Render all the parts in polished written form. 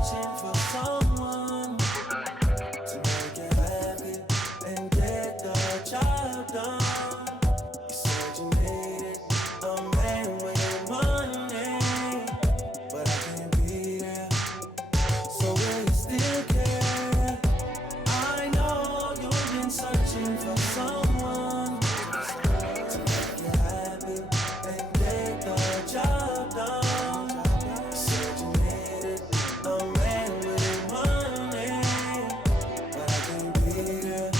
searching for someone to make you happy and get the job done. You said you needed a man with money, but I can't be there. So will you still care? I know you've been searching for someone to make you happy and get the job done. You said you needed a man with money, but I can't be there.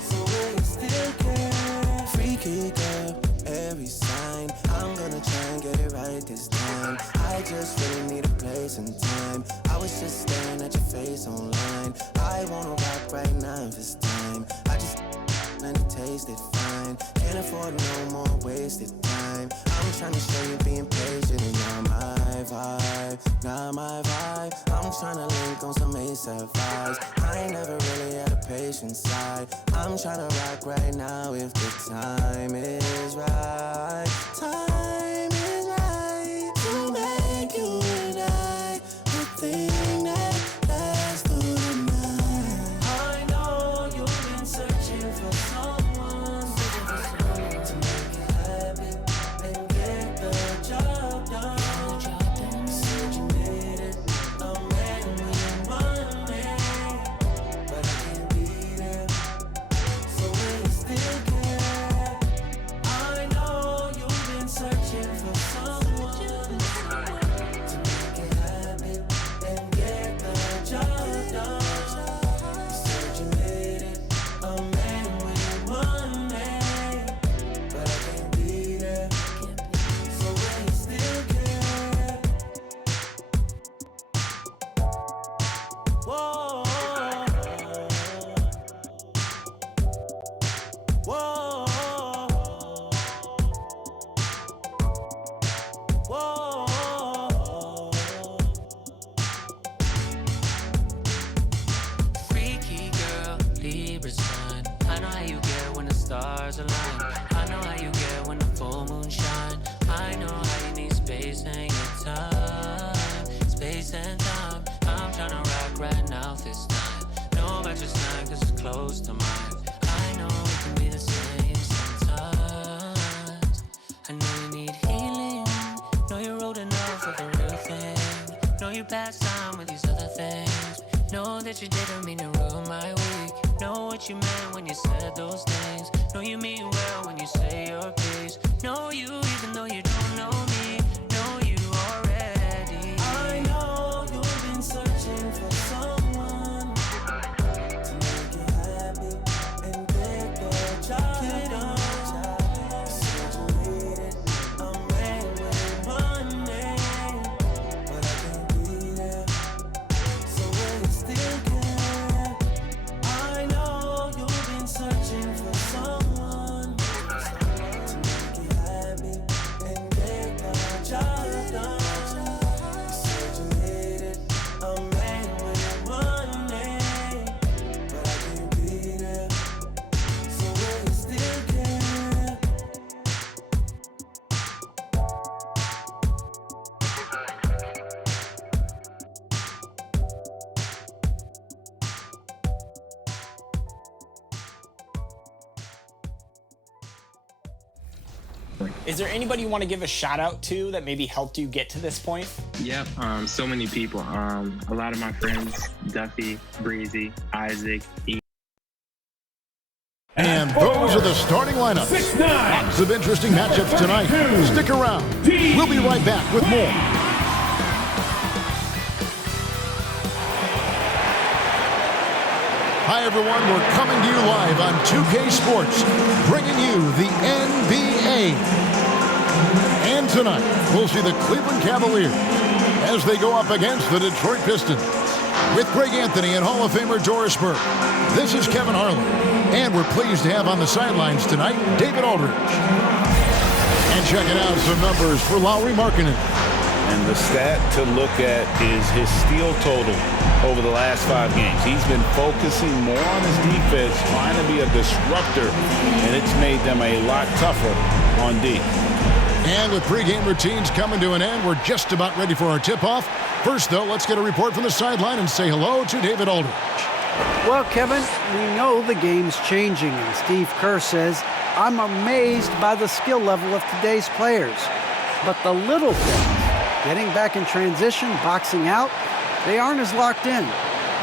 So will you still care? Freaky girl, every sign. I'm gonna try and get it right this time. I just really need a place and time. I was just staring at your face online. I wanna rock right now if it's time. I just and it tasted fine. Can't afford no more wasted time. I'm trying to show you being patient and you're my vibe, not my vibe. I'm trying to link on some ASAP vibes. I ain't never really had a patient side. I'm trying to rock right now if the time is right. Time is right to make you and I the thing that lasts through the night. I know you've been searching for someone to make you happy and get the job done. You said you needed a man with money, but I can't be there. So will you still care? I know you've been searching for someone to make you happy and get the job done. You said you needed a man with money, but I can't be there. So will you still care? Whoa, whoa, whoa. Freaky girl, Libra sign. I know how you get when the stars align. I know how you get when the full moon shine. I know how you need space and your time. Space and time. I'm tryna rock right now this time. Know about your sign 'cause it's close to mine. I know it can be the same sometimes. I know you need healing. Know you're old enough for the real thing. Know you past time with these other things. Know that you didn't mean to ruin my week. Know what you meant when you said those things. Know you mean well when you say your piece. Know you even though you don't know me. Know you already. I know you've been searching for someone to make you happy and get the job done. You said you needed a man with money, but I can't be there. So will you still care? I know you've been searching for someone to make you happy and get the job done. You said you needed a man with money, but I can't be there. So will you still care? Is there anybody you want to give a shout out to that maybe helped you get to this point? Yep, so many people. A lot of my friends, Duffy, Breezy, Isaac, And those are the starting lineups. Lots of interesting matchups tonight. Stick around. We'll be right back with more. Hi, everyone. We're coming to you live on 2K Sports, bringing you the NBA. And tonight, we'll see the Cleveland Cavaliers as they go up against the Detroit Pistons. With Greg Anthony and Hall of Famer Doris Burke, this is Kevin Harlan. And we're pleased to have on the sidelines tonight, David Aldridge. And checking out some numbers for Lauri Markkanen. And the stat to look at is his steal total over the last 5 games. He's been focusing more on his defense, trying to be a disruptor, and it's made them a lot tougher on D. And with pregame routines coming to an end, we're just about ready for our tip-off. First, though, let's get a report from the sideline and say hello to David Aldridge. Well, Kevin, we know the game's changing, and Steve Kerr says, I'm amazed by the skill level of today's players. But the little things, getting back in transition, boxing out, they aren't as locked in.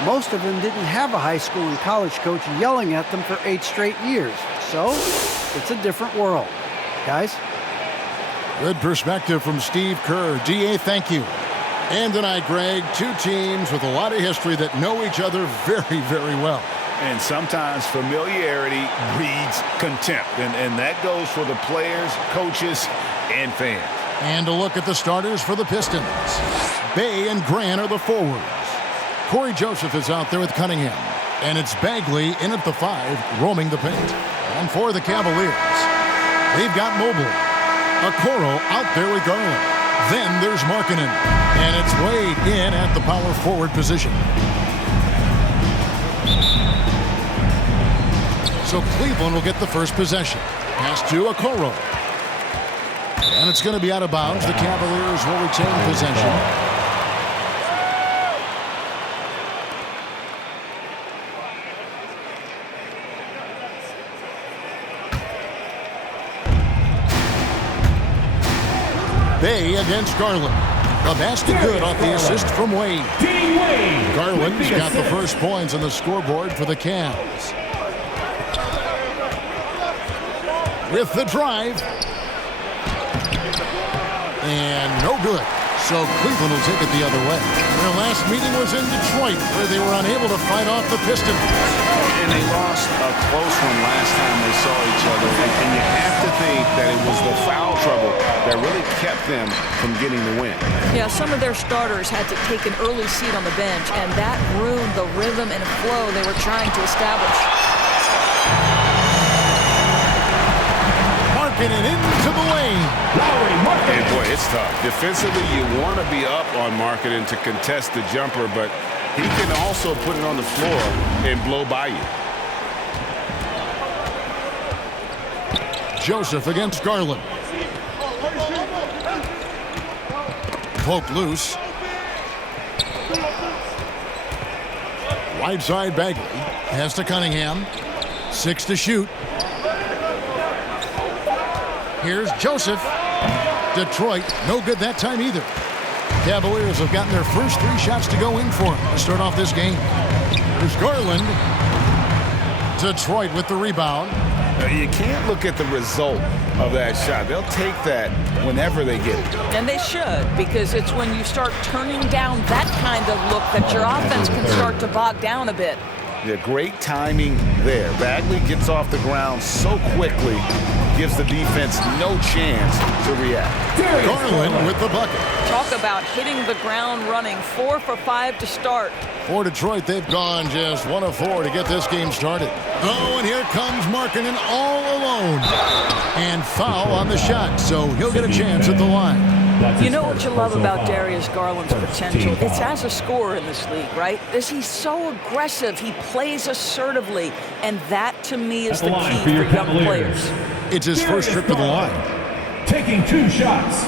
Most of them didn't have a high school and college coach yelling at them for 8 straight years. So, it's a different world. Guys? Good perspective from Steve Kerr. D.A., thank you. And tonight, Greg, two teams with a lot of history that know each other very, very well. And sometimes familiarity breeds contempt. And that goes for the players, coaches, and fans. And a look at the starters for the Pistons. Bay and Grant are the forwards. Cory Joseph is out there with Cunningham. And it's Bagley in at the 5, roaming the paint. And for the Cavaliers, they've got Mobley. Okoro out there with Garland. Then there's Markkanen. And it's Wade in at the power forward position. So Cleveland will get the first possession. Pass to Okoro. And it's going to be out of bounds. The Cavaliers will retain possession. Bay against Garland. The basket good off the assist from Wade. Garland's got the first points on the scoreboard for the Cavs. With the drive. And no good. So Cleveland will take it the other way. Their last meeting was in Detroit, where they were unable to fight off the Pistons. And they lost a close one last time they saw each other. And you have to think that it was the foul trouble that really kept them from getting the win. Yeah, some of their starters had to take an early seat on the bench, and that ruined the rhythm and flow they were trying to establish. Markkanen into the lane. And boy, it's tough. Defensively, you want to be up on Markkanen to contest the jumper, but he can also put it on the floor and blow by you. Joseph against Garland. Poke loose. Wide side Bagley. Pass to Cunningham. 6 to shoot. Here's Joseph. Detroit, no good that time either. Cavaliers have gotten their first 3 shots to go in for them to start off this game. Here's Garland. Detroit with the rebound. You can't look at the result of that shot. They'll take that whenever they get it. And they should, because it's when you start turning down that kind of look that your offense can start to bog down a bit. Yeah, great timing there. Bagley gets off the ground so quickly, gives the defense no chance to react. Garland with the bucket. Talk about hitting the ground running. 4 for 5 to start. For Detroit, they've gone just 1 of 4 to get this game started. Oh, and here comes Markkanen all alone. And foul on the shot, so he'll get a chance at the line. You know what you love about Darius Garland's potential? It's as a scorer in this league, right? He's so aggressive. He plays assertively. And that, to me, is the key for young players. It's his first trip to the line. Taking 2 shots.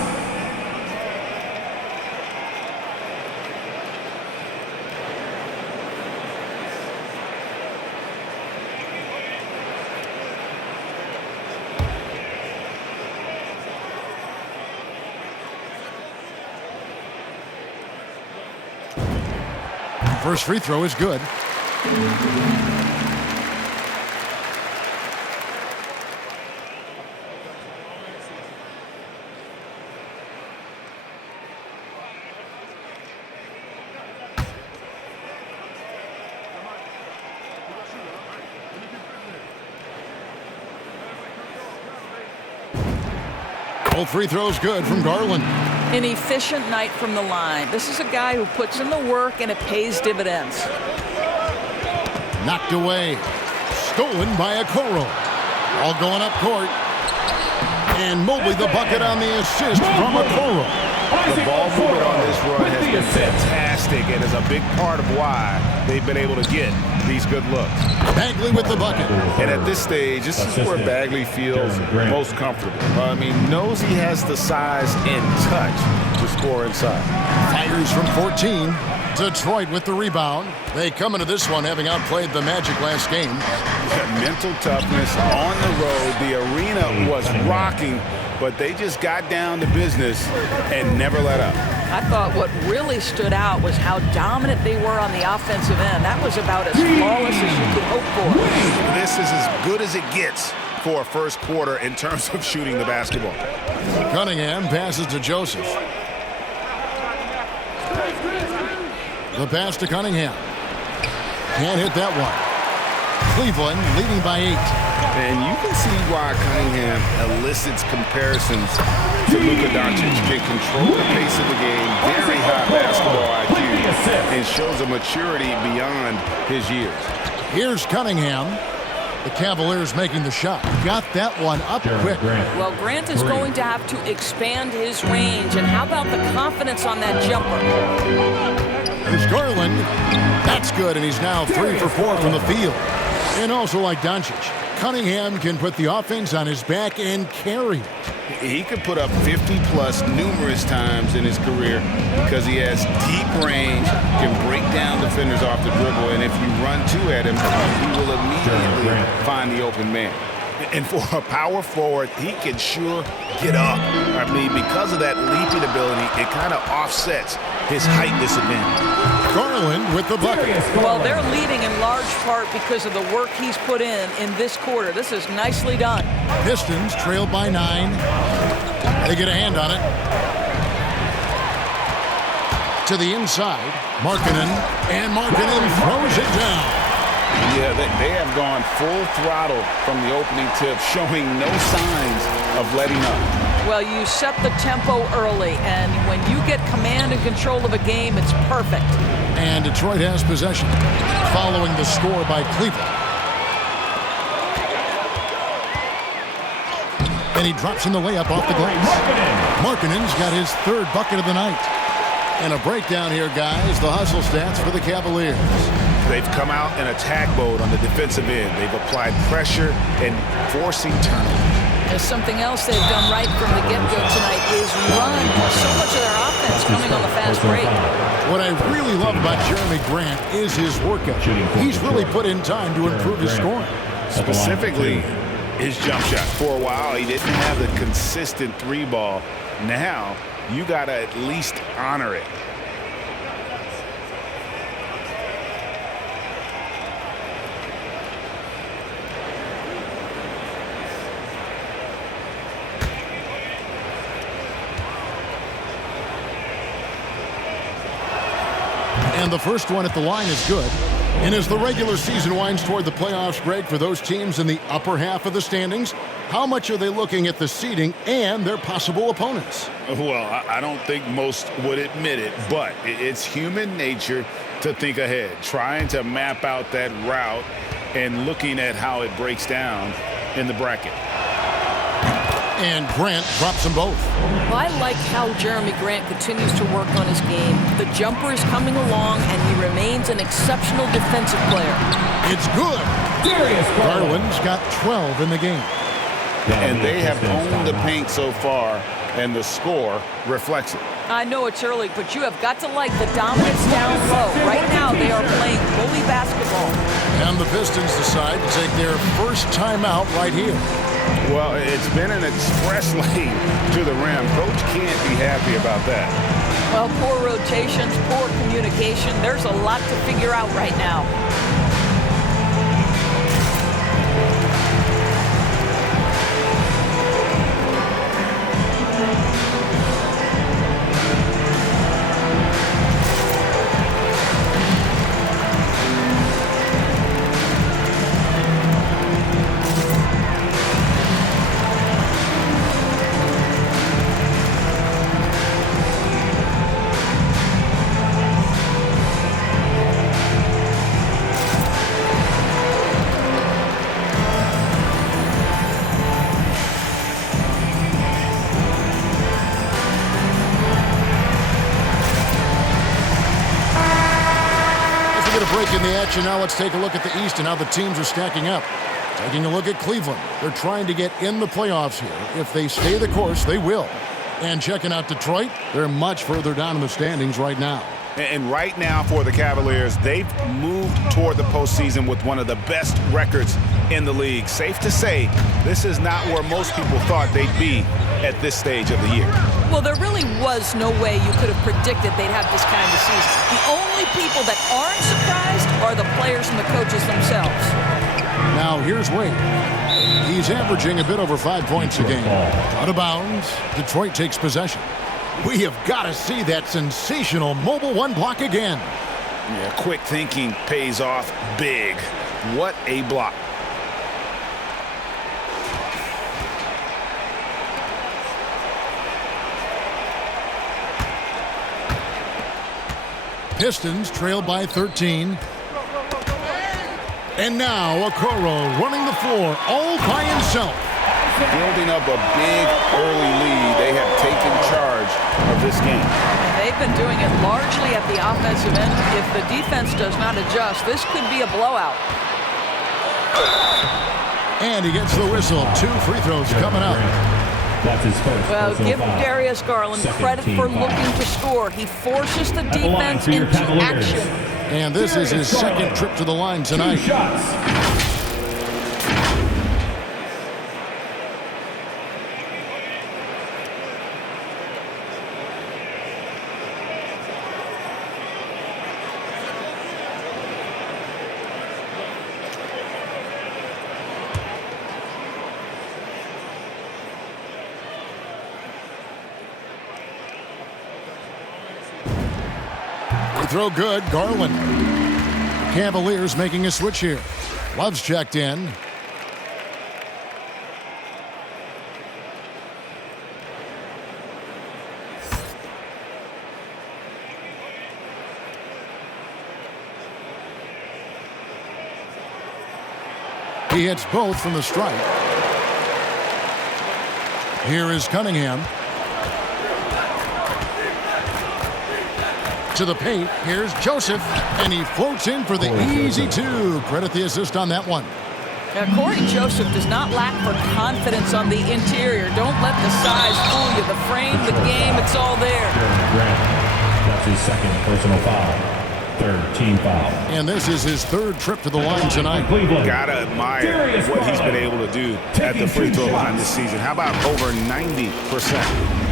First free throw is good. Both free throws good from Garland. An efficient night from the line. This is a guy who puts in the work and it pays dividends. Knocked away. Stolen by Okoro. All going up court. And Mobley the bucket on the assist from Okoro. The ball movement on this run has been fantastic and is a big part of why they've been able to get these good looks. Bagley with the bucket. And at this stage, this is where Bagley feels most comfortable. Knows he has the size and touch to score inside. Fires from 14. Detroit with the rebound. They come into this one having outplayed the Magic last game. Mental toughness on the road. The arena was rocking, but they just got down to business and never let up. I thought what really stood out was how dominant they were on the offensive end. That was about as flawless as you could hope for. This is as good as it gets for a first quarter in terms of shooting the basketball. Cunningham passes to Joseph. The pass to Cunningham. Can't hit that one. Cleveland leading by 8. And you can see why Cunningham elicits comparisons to Luka Doncic. Can control the pace of the game, very high basketball IQ, and shows a maturity beyond his years. Here's Cunningham. The Cavaliers making the shot. Got that one up quick. Well, Grant is going to have to expand his range. And how about the confidence on that jumper? Here's Garland. That's good, and he's now 3 for 4 from the field. And also like Doncic, Cunningham can put the offense on his back and carry it. He could put up 50-plus numerous times in his career because he has deep range, can break down defenders off the dribble, and if you run two at him, he will immediately find the open man. And for a power forward, he can sure get up. I mean, because of that leaping ability, it kind of offsets his height disadvantage. Garland with the bucket. Well, they're leading in large part because of the work he's put in this quarter. This is nicely done. Pistons trailed by 9. They get a hand on it. To the inside, Markkanen, and Markkanen throws it down. Yeah, they have gone full throttle from the opening tip, showing no signs of letting up. Well, you set the tempo early, and when you get command and control of a game, it's perfect. And Detroit has possession, following the score by Cleveland. And he drops in the layup off the glass. Markkanen's got his 3rd bucket of the night. And a breakdown here, guys. The hustle stats for the Cavaliers. They've come out in attack mode on the defensive end. They've applied pressure and forcing turnovers. There's something else they've done right from the get-go tonight is run. So much of their offense coming on the fast break. What I really love about Jeremy Grant is his workout. He's really put in time to improve his scoring. Specifically, his jump shot. For a while, he didn't have the consistent 3-ball. Now, you got to at least honor it. And the first one at the line is good. And as the regular season winds toward the playoffs, Greg, for those teams in the upper half of the standings, how much are they looking at the seeding and their possible opponents? Well, I don't think most would admit it, but it's human nature to think ahead, trying to map out that route and looking at how it breaks down in the bracket. And Grant drops them both. Well, I like how Jeremy Grant continues to work on his game. The jumper is coming along, and he remains an exceptional defensive player. It's good. Darius Garland's got 12 in the game. And they have owned the paint so far, and the score reflects it. I know it's early, but you have got to like the dominance down low. Right now, they are playing bully basketball. And the Pistons decide to take their first timeout right here. Well, it's been an express lane to the rim. Coach can't be happy about that. Well, poor rotations, poor communication. There's a lot to figure out right now. Break in the action now. Let's take a look at the East and how the teams are stacking up. Taking a look at Cleveland. They're trying to get in the playoffs here. If they stay the course, they will. And checking out Detroit, they're much further down in the standings right now. And right now for the Cavaliers, they've moved toward the postseason with one of the best records in the league. Safe to say, this is not where most people thought they'd be at this stage of the year. Well, there really was no way you could have predicted they'd have this kind of season. The only people that aren't surprised are the players and the coaches themselves. Now here's Wade. He's averaging a bit over 5 points a game. Out of bounds, Detroit takes possession. We have got to see that sensational mobile one block again. Yeah, quick thinking pays off big. What a block. Pistons trail by 13. And now Okoro running the floor all by himself. Building up a big early lead, they have taken charge of this game. They've been doing it largely at the offensive end. If the defense does not adjust, this could be a blowout. And he gets the whistle. 2 free throws coming up. That's his first. Well, give Darius Garland credit for looking to score. He forces the defense into action. And this is his second trip to the line tonight. 2 shots. Throw good, Garland. Cavaliers making a switch here. Love's checked in. He hits both from the stripe. Here is Cunningham. To the paint, here's Joseph, and he floats in for the easy 2. Credit the assist on that one. Now, Cory Joseph does not lack for confidence on the interior. Don't let the size fool you. The frame, the game, it's all there. That's his second personal foul. Third team foul. And this is his 3rd trip to the line tonight. Gotta admire what he's been able to do at the free throw line this season. How about over 90%?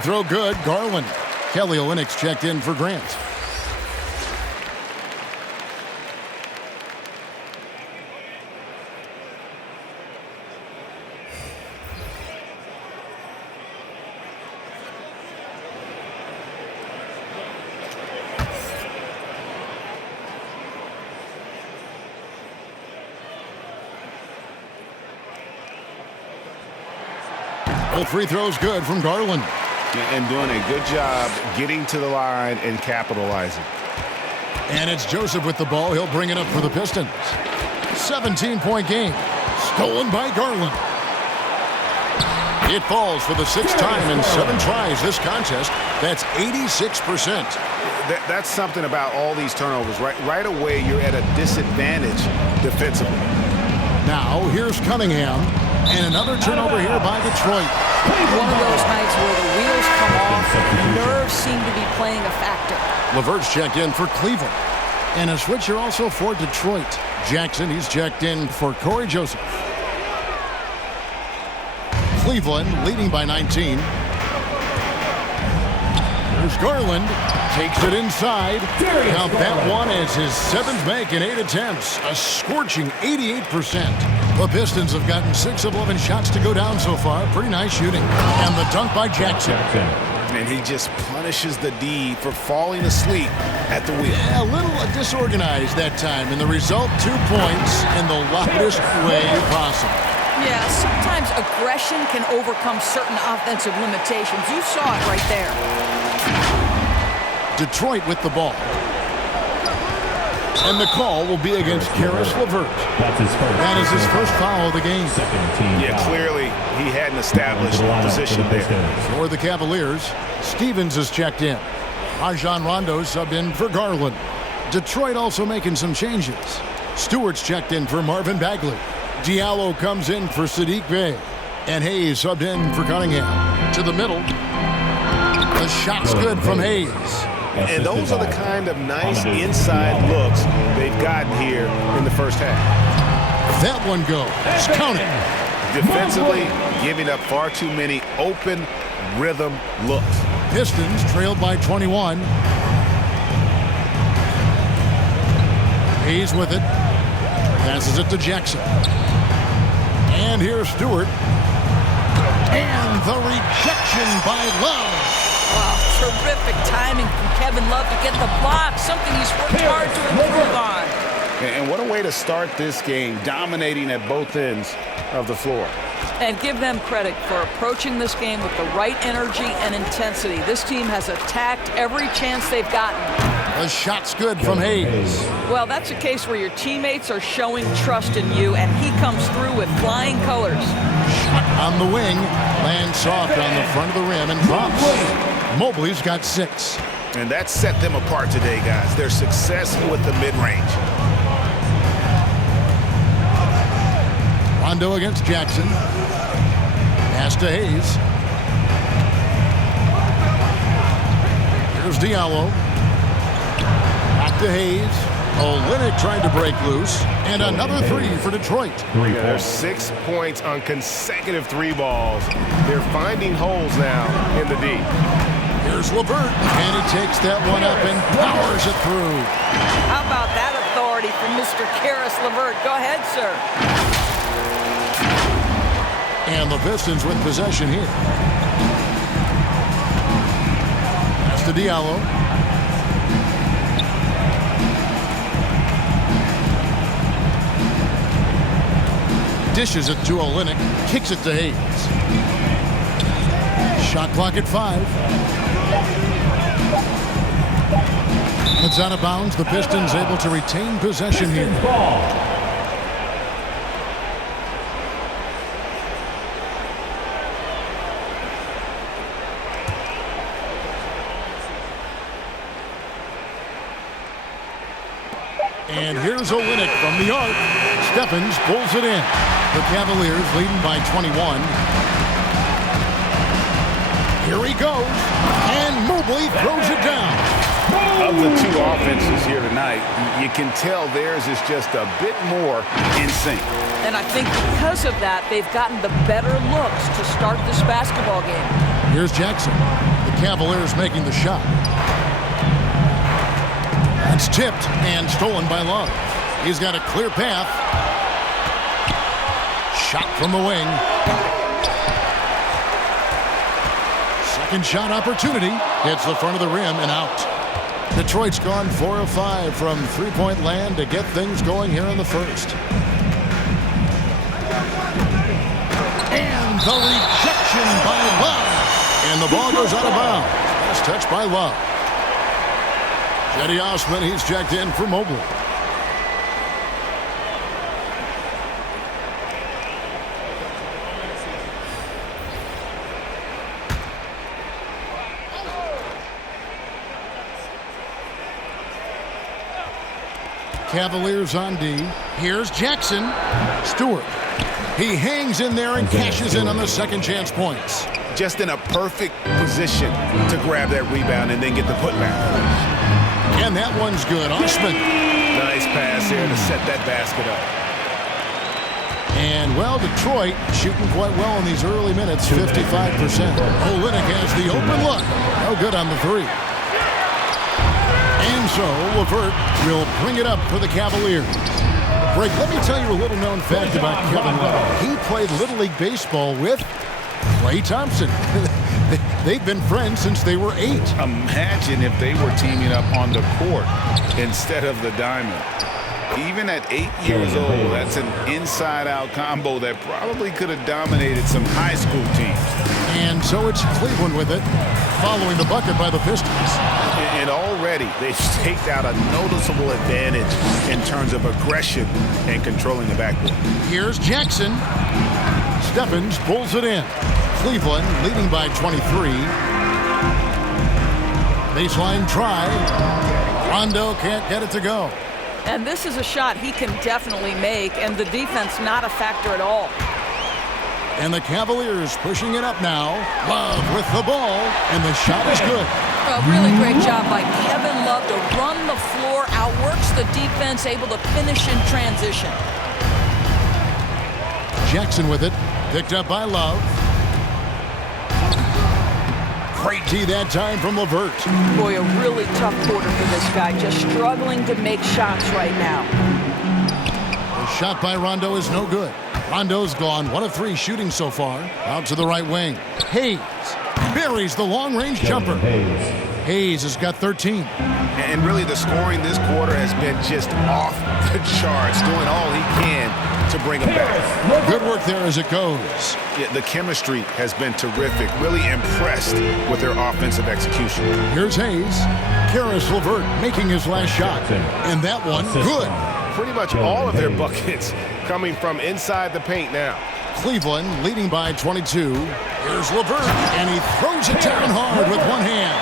Throw good, Garland. Kelly Olynyk's checked in for Grant. The free throw's good from Garland. And doing a good job getting to the line and capitalizing. And it's Joseph with the ball. He'll bring it up for the Pistons. 17-point game. Stolen by Garland. It falls for the 6th time in 7 tries this contest. That's 86%. That's something about all these turnovers. Right away, you're at a disadvantage defensively. Now, here's Cunningham. And another turnover here by Detroit. One of those nights where the wheels come off, nerves seem to be playing a factor. LeVert's checked in for Cleveland. And a switcher also for Detroit. Jackson, he's checked in for Cory Joseph. Cleveland leading by 19. Here's Garland. Takes it inside. Count that one as his 7th make in 8 attempts. A scorching 88%. The Pistons have gotten 6 of 11 shots to go down so far. Pretty nice shooting. And the dunk by Jackson. And he just punishes the D for falling asleep at the wheel. Yeah, a little disorganized that time. And the result, 2 points in the loudest way possible. Yeah, sometimes aggression can overcome certain offensive limitations. You saw it right there. Detroit with the ball. And the call will be against Caris LeVert. That's his first. That is his first foul of the game. Second team Yeah, foul. clearly he hadn't established position there. For the Cavaliers, Stevens is checked in. Rajon Rondo subbed in for Garland. Detroit also making some changes. Stewart's checked in for Marvin Bagley. Diallo comes in for Sadiq Bey. And Hayes subbed in for Cunningham. To the middle. The shot's good from Hayes. And those are the kind of nice inside looks they've gotten here in the first half. That one goes. Count it. Defensively, giving up far too many open rhythm looks. Pistons trailed by 21. Hayes with it. Passes it to Jackson. And here's Stewart. And the rejection by Love. Wow, terrific timing from Kevin Love to get the block, something he's worked hard to improve on. And what a way to start this game, dominating at both ends of the floor. And give them credit for approaching this game with the right energy and intensity. This team has attacked every chance they've gotten. The shot's good from Hayes. Well, that's a case where your teammates are showing trust in you, and he comes through with flying colors. Shot on the wing. Lands soft on the front of the rim and drops. Mobley's got 6. And that set them apart today, guys. Their success with the mid-range. Rondo against Jackson. Pass to Hayes. Here's Diallo. Back to Hayes. Olynyk trying to break loose. And another 3 for Detroit. There's 6 points on consecutive 3 balls. They're finding holes now in the D. Here's LeVert. And he takes that one up and powers it through. How about that authority from Mr. Caris LeVert? Go ahead, sir. And the Pistons with possession here. Pass to Diallo. Dishes it to Olynyk. Kicks it to Hayes. Shot clock at 5. It's out of bounds. The Pistons able to retain possession here. And here's Olynyk from the arc. Stephens pulls it in. The Cavaliers leading by 21. Here he goes. And Mobley throws it down. Of the 2 offenses here tonight, you can tell theirs is just a bit more in sync. And I think because of that, they've gotten the better looks to start this basketball game. Here's Jackson. The Cavaliers making the shot. That's tipped and stolen by Love. He's got a clear path. Shot from the wing. Second shot opportunity. Hits the front of the rim and out. Detroit's gone 4 of 5 from three-point land to get things going here in the first. And the rejection by Love. And the ball goes out of bounds. Last touch by Love. Cedi Osman, he's checked in for Mobley. Cavaliers on D. Here's Jackson. Stewart. He hangs in there and cashes in on the second chance points. Just in a perfect position to grab that rebound and then get the putback. And that one's good. Osman. Nice pass here to set that basket up. And, well, Detroit shooting quite well in these early minutes, 55%. Olynyk has the open look. No good on the 3. And so LeVert will bring it up for the Cavaliers. Greg, let me tell you a little known fact about Kevin Love. He played Little League Baseball with Klay Thompson. They've been friends since they were 8. Imagine if they were teaming up on the court instead of the diamond. Even at 8 years old, that's an inside-out combo that probably could have dominated some high school teams. And so it's Cleveland with it, following the bucket by the Pistons. And already they've staked out a noticeable advantage in terms of aggression and controlling the backboard. Here's Jackson. Stephens pulls it in. Cleveland leading by 23. Baseline try. Rondo can't get it to go. And this is a shot he can definitely make, and the defense not a factor at all. And the Cavaliers pushing it up now. Love with the ball, and the shot is good. A really great job by Kevin Love to run the floor, outworks the defense, able to finish in transition. Jackson with it, picked up by Love. Great D that time from LeVert. Boy, a really tough quarter for this guy, just struggling to make shots right now. The shot by Rondo is no good. Rondo's gone 1 of 3 shooting so far. Out to the right wing. Hayes buries the long-range jumper. Hayes has got 13. And really the scoring this quarter has been just off the charts, doing all he can to bring him back. Good work there as it goes. Yeah, the chemistry has been terrific. Really impressed with their offensive execution. Here's Hayes. Karis LeVert making his last shot. And that one, good. Pretty much all of their buckets coming from inside the paint now. Cleveland leading by 22. Here's LeVert, and he throws it down hard with one hand.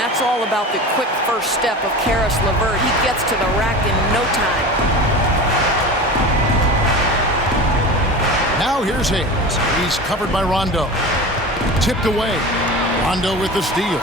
That's all about the quick first step of Karis LeVert. He gets to the rack in no time. Now here's Hayes. He's covered by Rondo. Tipped away. Rondo with the steal.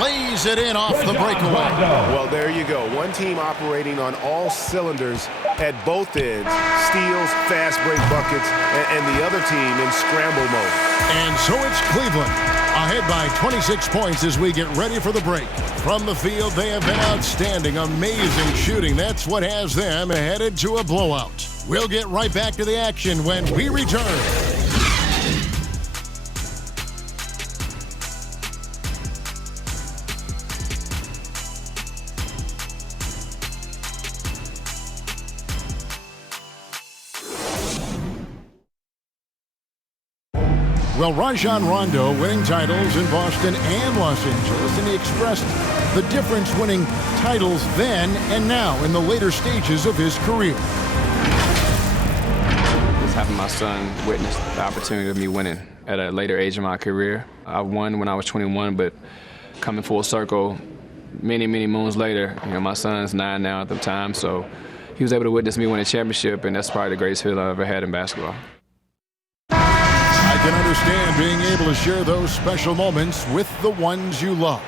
Lays it in off the breakaway. Well, there you go. One team operating on all cylinders at both ends. Steals, fast break buckets, and the other team in scramble mode. And so it's Cleveland ahead by 26 points as we get ready for the break. From the field, they have been outstanding. Amazing shooting. That's what has them headed to a blowout. We'll get right back to the action when we return. Well, Rajon Rondo winning titles in Boston and Los Angeles, and he expressed the difference winning titles then and now in the later stages of his career. Just having my son witness the opportunity of me winning at a later age in my career. I won when I was 21, but coming full circle many, many moons later, my son's 9 now at the time, so he was able to witness me win a championship, and that's probably the greatest feeling I've ever had in basketball. I can understand being able to share those special moments with the ones you love.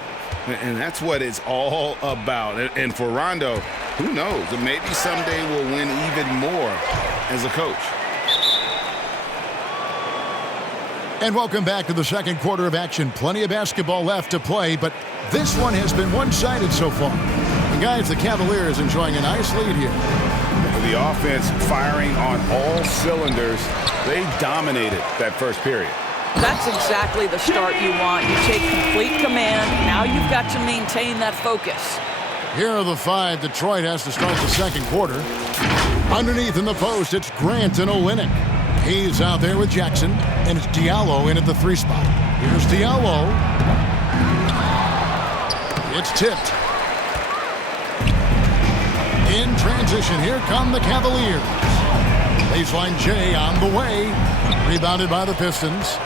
And that's what it's all about. And for Rondo, who knows? Maybe someday we'll win even more as a coach. And welcome back to the second quarter of action. Plenty of basketball left to play, but this one has been one-sided so far. And guys, the Cavaliers enjoying a nice lead here. The offense firing on all cylinders. They dominated that first period. That's exactly the start you want. You take complete command. Now you've got to maintain that focus. Here are the 5 Detroit has to start the second quarter. Underneath in the post, it's Grant and Olynyk. He's out there with Jackson, and it's Diallo in at the 3 spot. Here's Diallo. It's tipped. In transition, here come the Cavaliers. Baseline J on the way. Rebounded by the Pistons.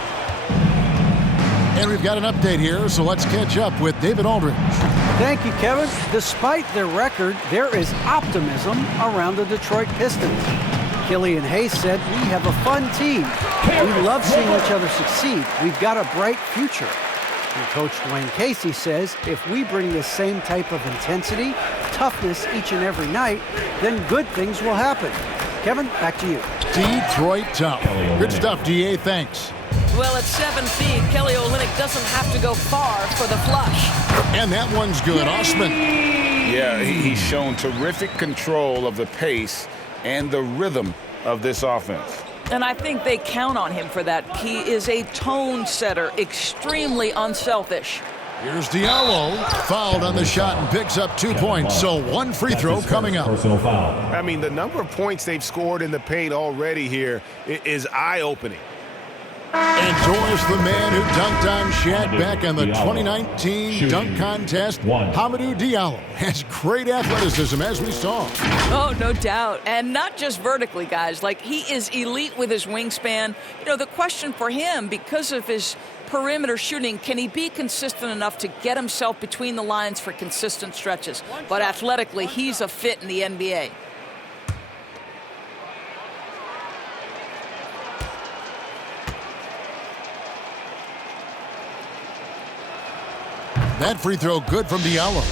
And we've got an update here, so let's catch up with David Aldridge. Thank you, Kevin. Despite their record, there is optimism around the Detroit Pistons. Killian Hayes said, "We have a fun team. We love seeing each other succeed. We've got a bright future." And Coach Dwayne Casey says, if we bring this same type of intensity, toughness each and every night, then good things will happen. Kevin, back to you. Detroit tough. Good stuff, DA. Thanks. Well, at 7 feet, Kelly Olynyk doesn't have to go far for the flush. And that one's good. Osman. Yeah, he's shown terrific control of the pace and the rhythm of this offense. And I think they count on him for that. He is a tone setter, extremely unselfish. Here's Diallo, fouled on the shot and picks up 2 points. So 1 free throw coming up. I mean, the number of points they've scored in the paint already here is eye-opening. Endorse the man who dunked on Shaq back in the 2019 dunk contest. Hamidou Diallo has great athleticism, as we saw. Oh, no doubt. And not just vertically, guys. Like, he is elite with his wingspan. You know, the question for him, because of his perimeter shooting, can he be consistent enough to get himself between the lines for consistent stretches? But athletically, he's a fit in the NBA. That free throw good from Diallo.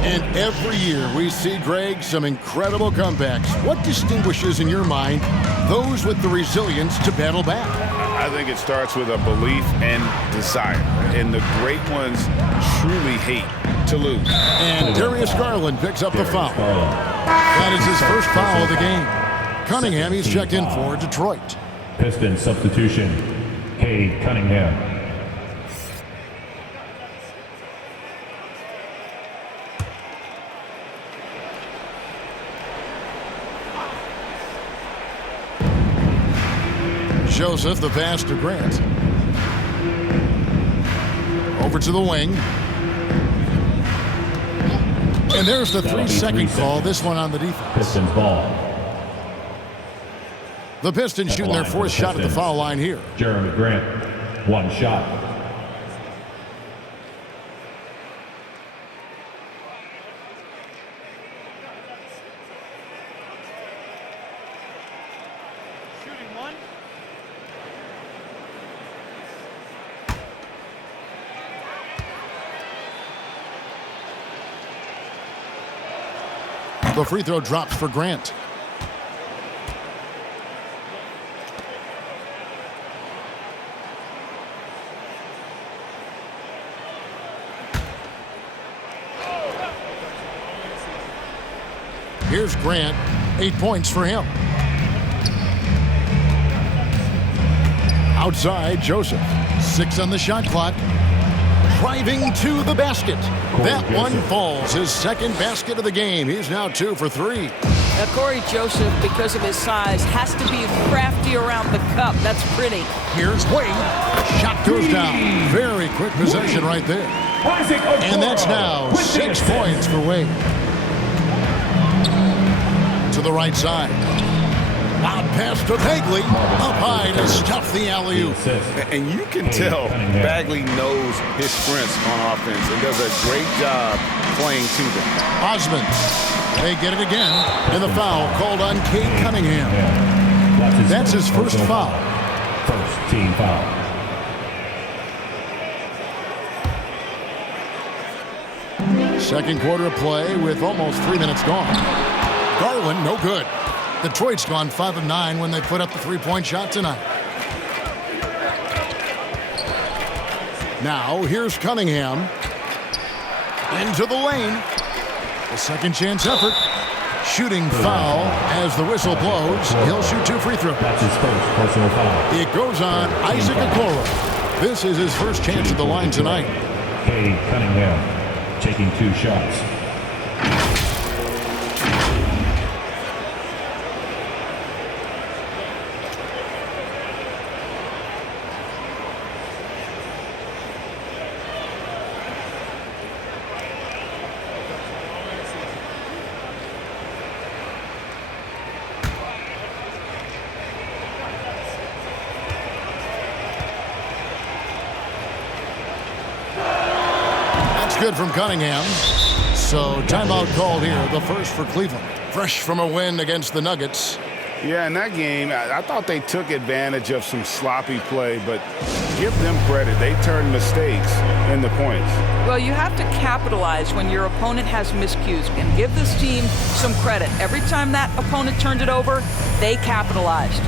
And every year we see, Greg, some incredible comebacks. What distinguishes, in your mind, those with the resilience to battle back? I think it starts with a belief and desire. And the great ones truly hate to lose. And Darius Garland picks up the foul. That is his first foul of the game. Cunningham, he's checked in for Detroit. Pistons substitution, Cade Cunningham. Joseph, the pass to Grant. Over to the wing. And there's the 3-second call, this one on the defense. Pistons ball. The Pistons shooting their fourth shot at the foul line here. Jeremy Grant, one shot. The free throw drops for Grant. Here's Grant, 8 points for him. Outside, Joseph, 6 on the shot clock. Driving to the basket. That one falls. His second basket of the game. He's now 2 for 3. Now, Cory Joseph, because of his size, has to be crafty around the cup. That's pretty. Here's Wade. Shot goes down. Very quick possession right there. And that's now 6 points for Wade. To the right side. Out pass to Bagley. Up high to stuff the alley-oop. And you can tell Bagley knows his strengths on offense and does a great job playing to them. Osmond. They get it again. And the foul called on Cade Cunningham. That's his first foul. First team foul. Second quarter of play with almost 3 minutes gone. Garland, no good. Detroit's gone 5 of 9 when they put up the three-point shot tonight. Now, here's Cunningham. Into the lane. A second chance effort. Shooting foul as the whistle blows. He'll shoot 2 free throws. That's his first personal foul. It goes on Isaac Okoro. This is his first chance at the line tonight. Cade Cunningham taking 2 shots. Good from Cunningham. So timeout called here, the first for Cleveland. Fresh from a win against the Nuggets. Yeah, in that game, I thought they took advantage of some sloppy play, but give them credit. They turned mistakes into points. Well, you have to capitalize when your opponent has miscues, and give this team some credit. Every time that opponent turned it over, they capitalized.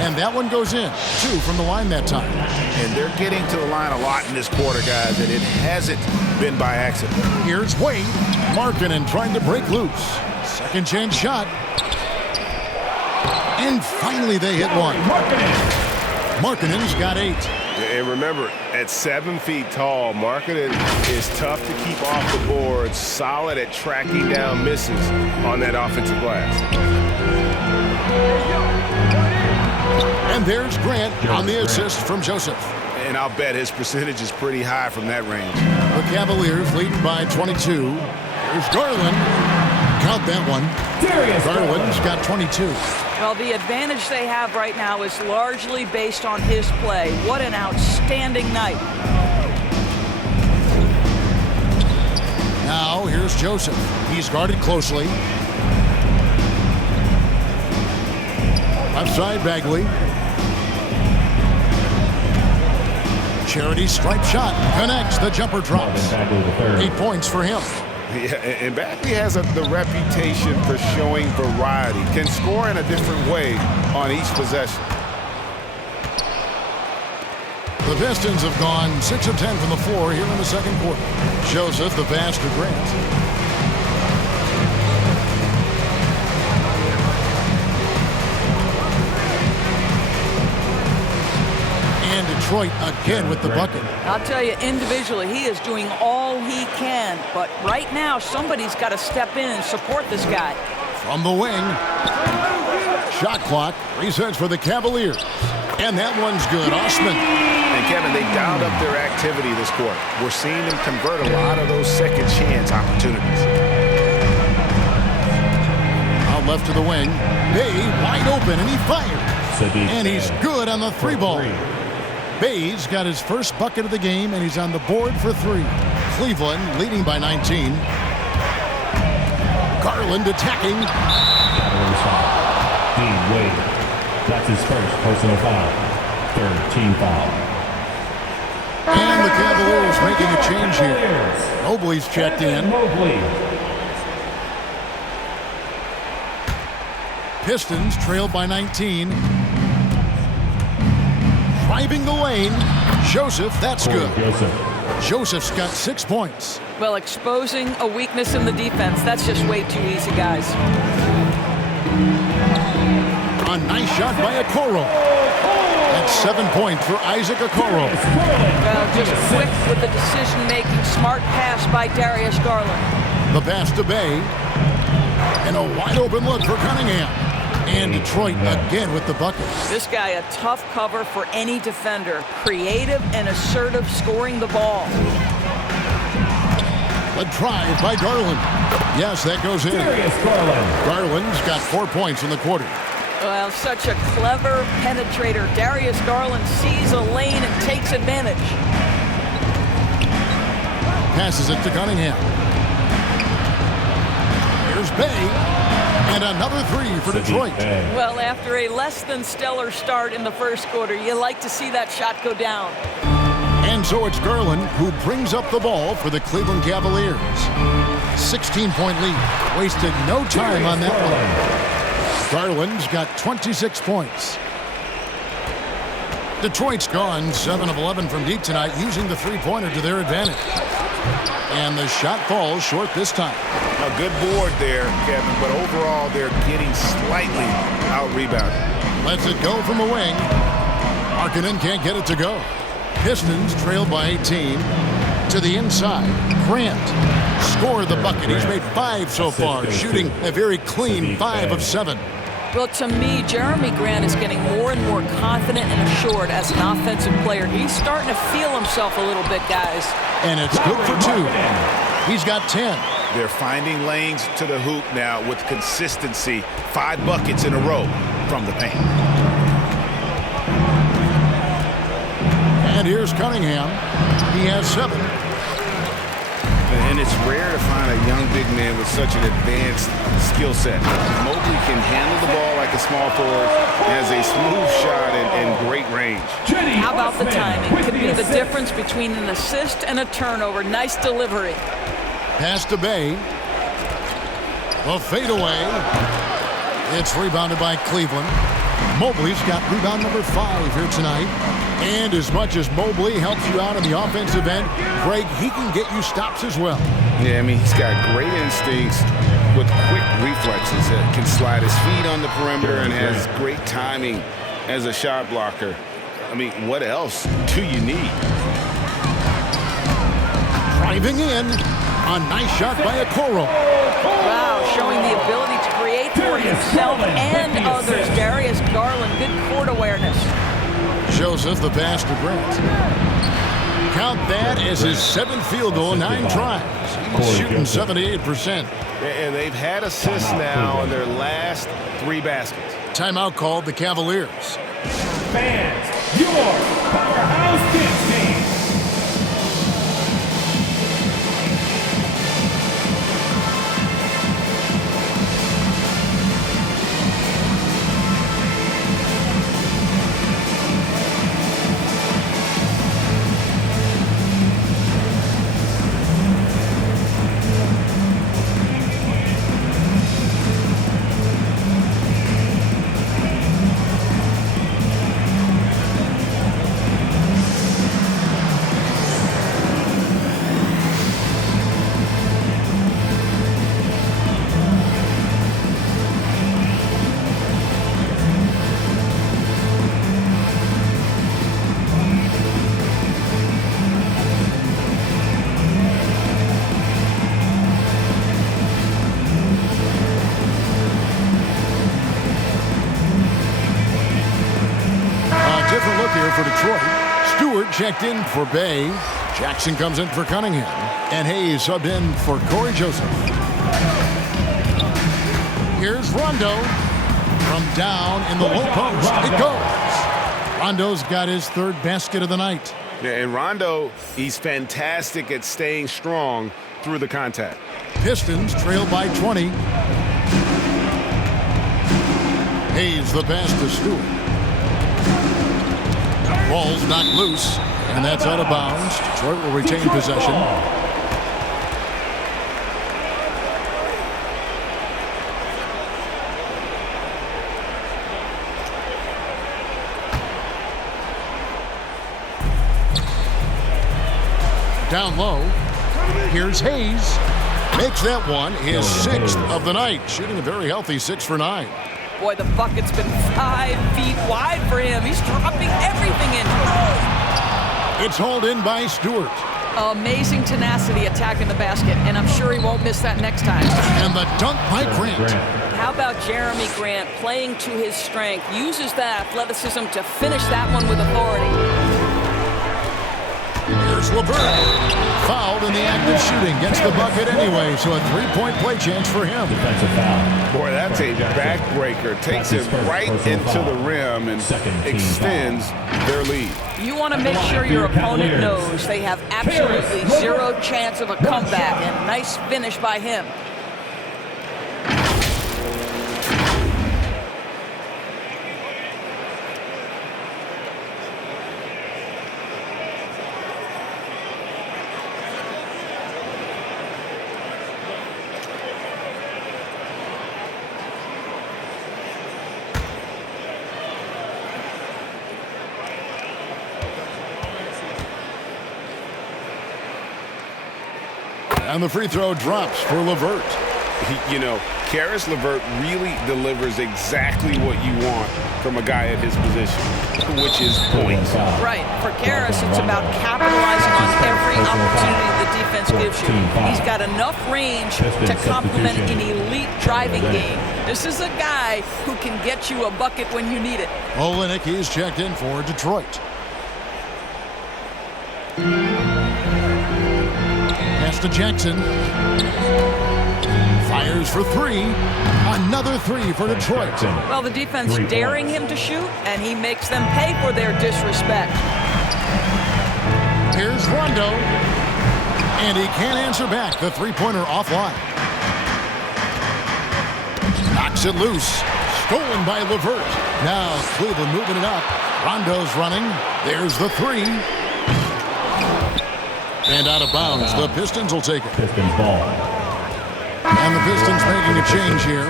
And that one goes in. 2 from the line that time. And they're getting to the line a lot in this quarter, guys, and it hasn't been by accident. Here's Wade. Markkanen trying to break loose. Second chance shot. And finally they hit one. Markkanen's got 8. And remember, at 7 feet tall, Markkanen is tough to keep off the board, solid at tracking down misses on that offensive glass. And there's Grant on the assist from Joseph. And I'll bet his percentage is pretty high from that range. The Cavaliers leading by 22. There's Garland. Count that one. Darius Garland's got 22. Well, the advantage they have right now is largely based on his play. What an outstanding night. Now, here's Joseph. He's guarded closely. Left side, Bagley. Charity stripe shot. Connects. The jumper drops. 8 points for him. Yeah, and Bagley has the reputation for showing variety. Can score in a different way on each possession. The Pistons have gone 6 of 10 from the floor here in the second quarter. Joseph, the pass to Grant. And Detroit again with the bucket. I'll tell you, individually, he is doing all he can. But right now, somebody's got to step in and support this guy. From the wing. Shot clock resets for the Cavaliers. And that one's good. Osman. And Kevin, they dialed up their activity this quarter. We're seeing them convert a lot of those second chance opportunities. Out left to the wing. Bay wide open, and he fires. And he's good on the 3-ball. Bay's got his first bucket of the game, and he's on the board for 3. Cleveland leading by 19. Garland attacking. Dean Wade. That's his first personal foul. 3rd team foul. And the Cavaliers making a change here. Mobley's checked in. Pistons trailed by 19. Driving the lane. Joseph, that's good. Joseph's got 6 points. Well, exposing a weakness in the defense, that's just way too easy, guys. A nice shot by Okoro. That's 7 points for Isaac Okoro. Well, just quick with the decision-making, smart pass by Darius Garland. The pass to Bay. And a wide open look for Cunningham. And Detroit again with the bucket. This guy, a tough cover for any defender. Creative and assertive scoring the ball. A drive by Garland. Yes, that goes in. Garland's got 4 points in the quarter. Well, such a clever penetrator. Darius Garland sees a lane and takes advantage. Passes it to Cunningham. Here's Bay. And another 3 for Detroit. Well, after a less than stellar start in the first quarter, you like to see that shot go down. And so it's Garland who brings up the ball for the Cleveland Cavaliers. 16-point lead. Wasted no time on that one. Garland's got 26 points. Detroit's gone 7 of 11 from deep tonight, using the 3-pointer to their advantage. And the shot falls short this time. A good board there, Kevin, but overall they're getting slightly out-rebounded. Lets it go from the wing. Markkanen can't get it to go. Pistons trail by 18. To the inside. Grant scored the bucket. He's made 5 so far, shooting a very clean 5 of 7. Well, to me, Jeremy Grant is getting more and more confident and assured as an offensive player. He's starting to feel himself a little bit, guys. And it's good for 2. He's got 10. They're finding lanes to the hoop now with consistency. 5 buckets in a row from the paint. And here's Cunningham. He has 7. And it's rare to find a young big man with such an advanced skill set. Mobley can handle the ball like a small forward, has a smooth shot and great range. How about the timing? Could be the difference between an assist and a turnover. Nice delivery. Pass to Bay. The fadeaway. It's rebounded by Cleveland. Mobley's got rebound number 5 here tonight. And as much as Mobley helps you out on the offensive end, Greg, he can get you stops as well. Yeah, I mean, he's got great instincts with quick reflexes. Can slide his feet on the perimeter and has great timing as a shot blocker. I mean, what else do you need? Driving in. A nice shot by Cory. Wow, showing the ability to create for himself and others. Darius Garland, good court awareness. Shows us the pass to Grant. Count that as his 7th field goal, 9 tries. He's shooting 78%. And they've had assists now in their last 3 baskets. Timeout called the Cavaliers. Fans, your powerhouse kids team. For Detroit. Stewart checked in for Bay. Jackson comes in for Cunningham. And Hayes subbed in for Cory Joseph. Here's Rondo. From down in the low post. It goes. Rondo's got his 3rd basket of the night. Yeah, and Rondo, he's fantastic at staying strong through the contact. Pistons trail by 20. Hayes the pass to Stewart. Ball's knocked loose, and that's out of bounds. Detroit will retain possession. Down low. Here's Hayes. Makes that one his 6th of the night. Shooting a very healthy 6 for 9. Boy, the bucket's been 5 feet wide for him. He's dropping everything in. It's hauled in by Stewart. Amazing tenacity attacking the basket, and I'm sure he won't miss that next time. And the dunk by Grant. How about Jeremy Grant playing to his strength, uses that athleticism to finish that one with authority. Here's LeVert. Fouled in the act of shooting. Gets the bucket anyway, so a 3-point play chance for him. Boy, that's a backbreaker. Takes it right into the rim and extends their lead. You want to make sure your opponent knows they have absolutely 0 chance of a comeback, and nice finish by him. And the free throw drops for LeVert. You know, Caris LeVert really delivers exactly what you want from a guy at his position, which is points. Right. For Caris, it's about capitalizing on every opportunity the defense gives you. He's got enough range to complement an elite driving game. This is a guy who can get you a bucket when you need it. Olenek is checked in for Detroit. Pass to Jackson. Fires for 3. Another 3 for Detroit. Well, the defense daring him to shoot, and he makes them pay for their disrespect. Here's Rondo. And he can't answer back. The three-pointer offline. Knocks it loose. Stolen by LeVert. Now Cleveland moving it up. Rondo's running. There's the 3. And out of bounds. The Pistons will take it. Pistons ball. And the Pistons making a change here.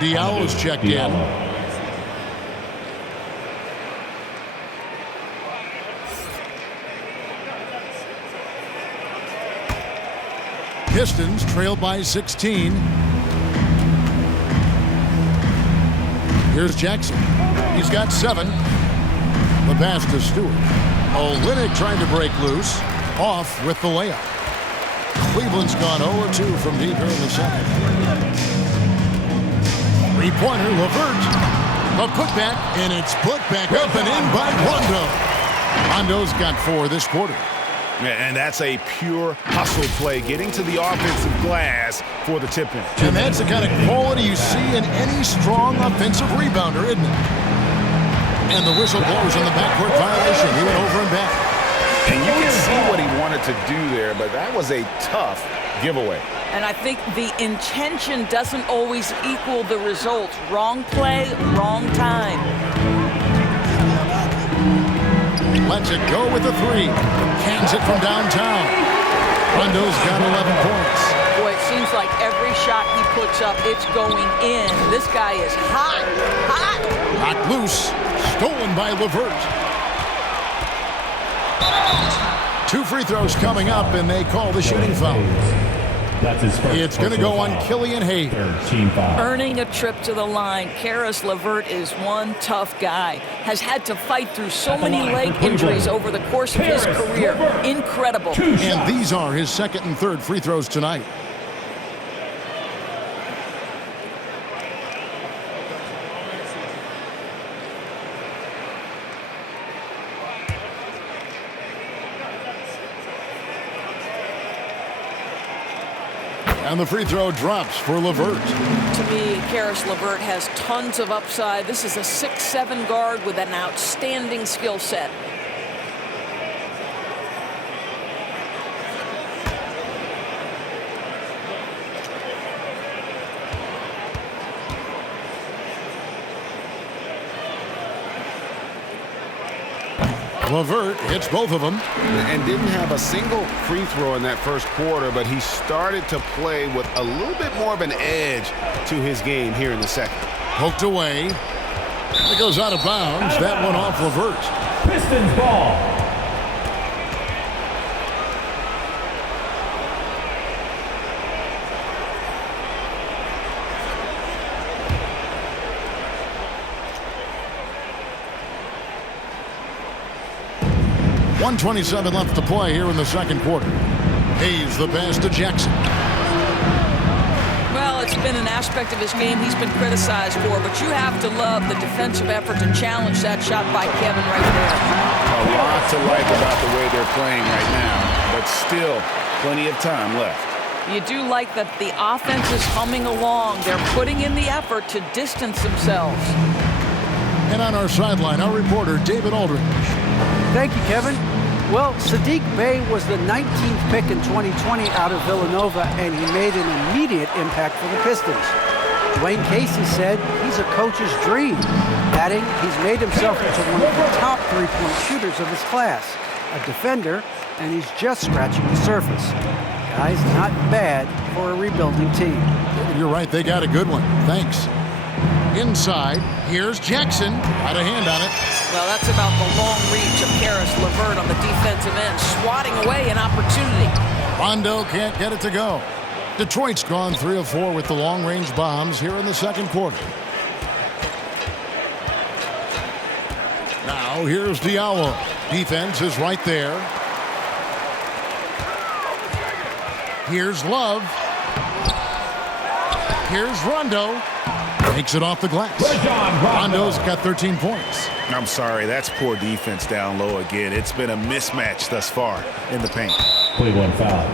Diallo's checked in. Pistons trail by 16. Here's Jackson. He's got 7. The pass to Stewart. Olynyk trying to break loose. Off with the layup. Cleveland's gone 0-2 from deep here in the second. Three-pointer, LeVert. A putback, and it's put back up and in by Rondo. Rondo's got 4 this quarter. And that's a pure hustle play, getting to the offensive glass for the tip-in. And that's the kind of quality you see in any strong offensive rebounder, isn't it? And the whistle blows on the backcourt violation. He went over and back. And you can see what he wanted to do there, but that was a tough giveaway. And I think the intention doesn't always equal the result. Wrong play, wrong time. Lets it go with the 3. Cans it from downtown. Rondo's got 11 points. Boy, it seems like every shot he puts up, it's going in. This guy is hot, hot. Knocked loose. Stolen by LeVert. 2 free throws coming up, and they call the shooting foul. That's his first. It's going to go on Killian Hayes. Team foul. Earning a trip to the line. Caris LeVert is one tough guy. Has had to fight through so many leg injuries over the course of his career. Incredible. And these are his second and third free throws tonight. And the free throw drops for LeVert. To me, Caris LeVert has tons of upside. This is a 6'7" guard with an outstanding skill set. LeVert hits both of them. And didn't have a single free throw in that first quarter, but he started to play with a little bit more of an edge to his game here in the second. Poked away. It goes out of bounds. That one off LeVert. Pistons ball. .127 left to play here in the second quarter. Hayes the pass to Jackson. Well, it's been an aspect of his game he's been criticized for, but you have to love the defensive effort to challenge that shot by Kevin right there. A lot to like about the way they're playing right now, but still plenty of time left. You do like that the offense is humming along. They're putting in the effort to distance themselves. And on our sideline, our reporter, David Aldridge. Thank you, Kevin. Well, Saddiq Bey was the 19th pick in 2020 out of Villanova, and he made an immediate impact for the Pistons. Dwayne Casey said he's a coach's dream, adding he's made himself into one of the top three-point shooters of his class, a defender, and he's just scratching the surface. Guy's not bad for a rebuilding team. You're right, they got a good one. Thanks. Inside, here's Jackson. Got a hand on it. Well, that's about the long reach of Caris LeVert on the defensive end, swatting away an opportunity. Rondo can't get it to go. Detroit's gone 3 of 4 with the long-range bombs here in the second quarter. Now, here's Diallo. Defense is right there. Here's Love. Here's Rondo. Takes it off the glass. Rondo's got 13 points. I'm sorry, that's poor defense down low again. It's been a mismatch thus far in the paint. Cleveland foul.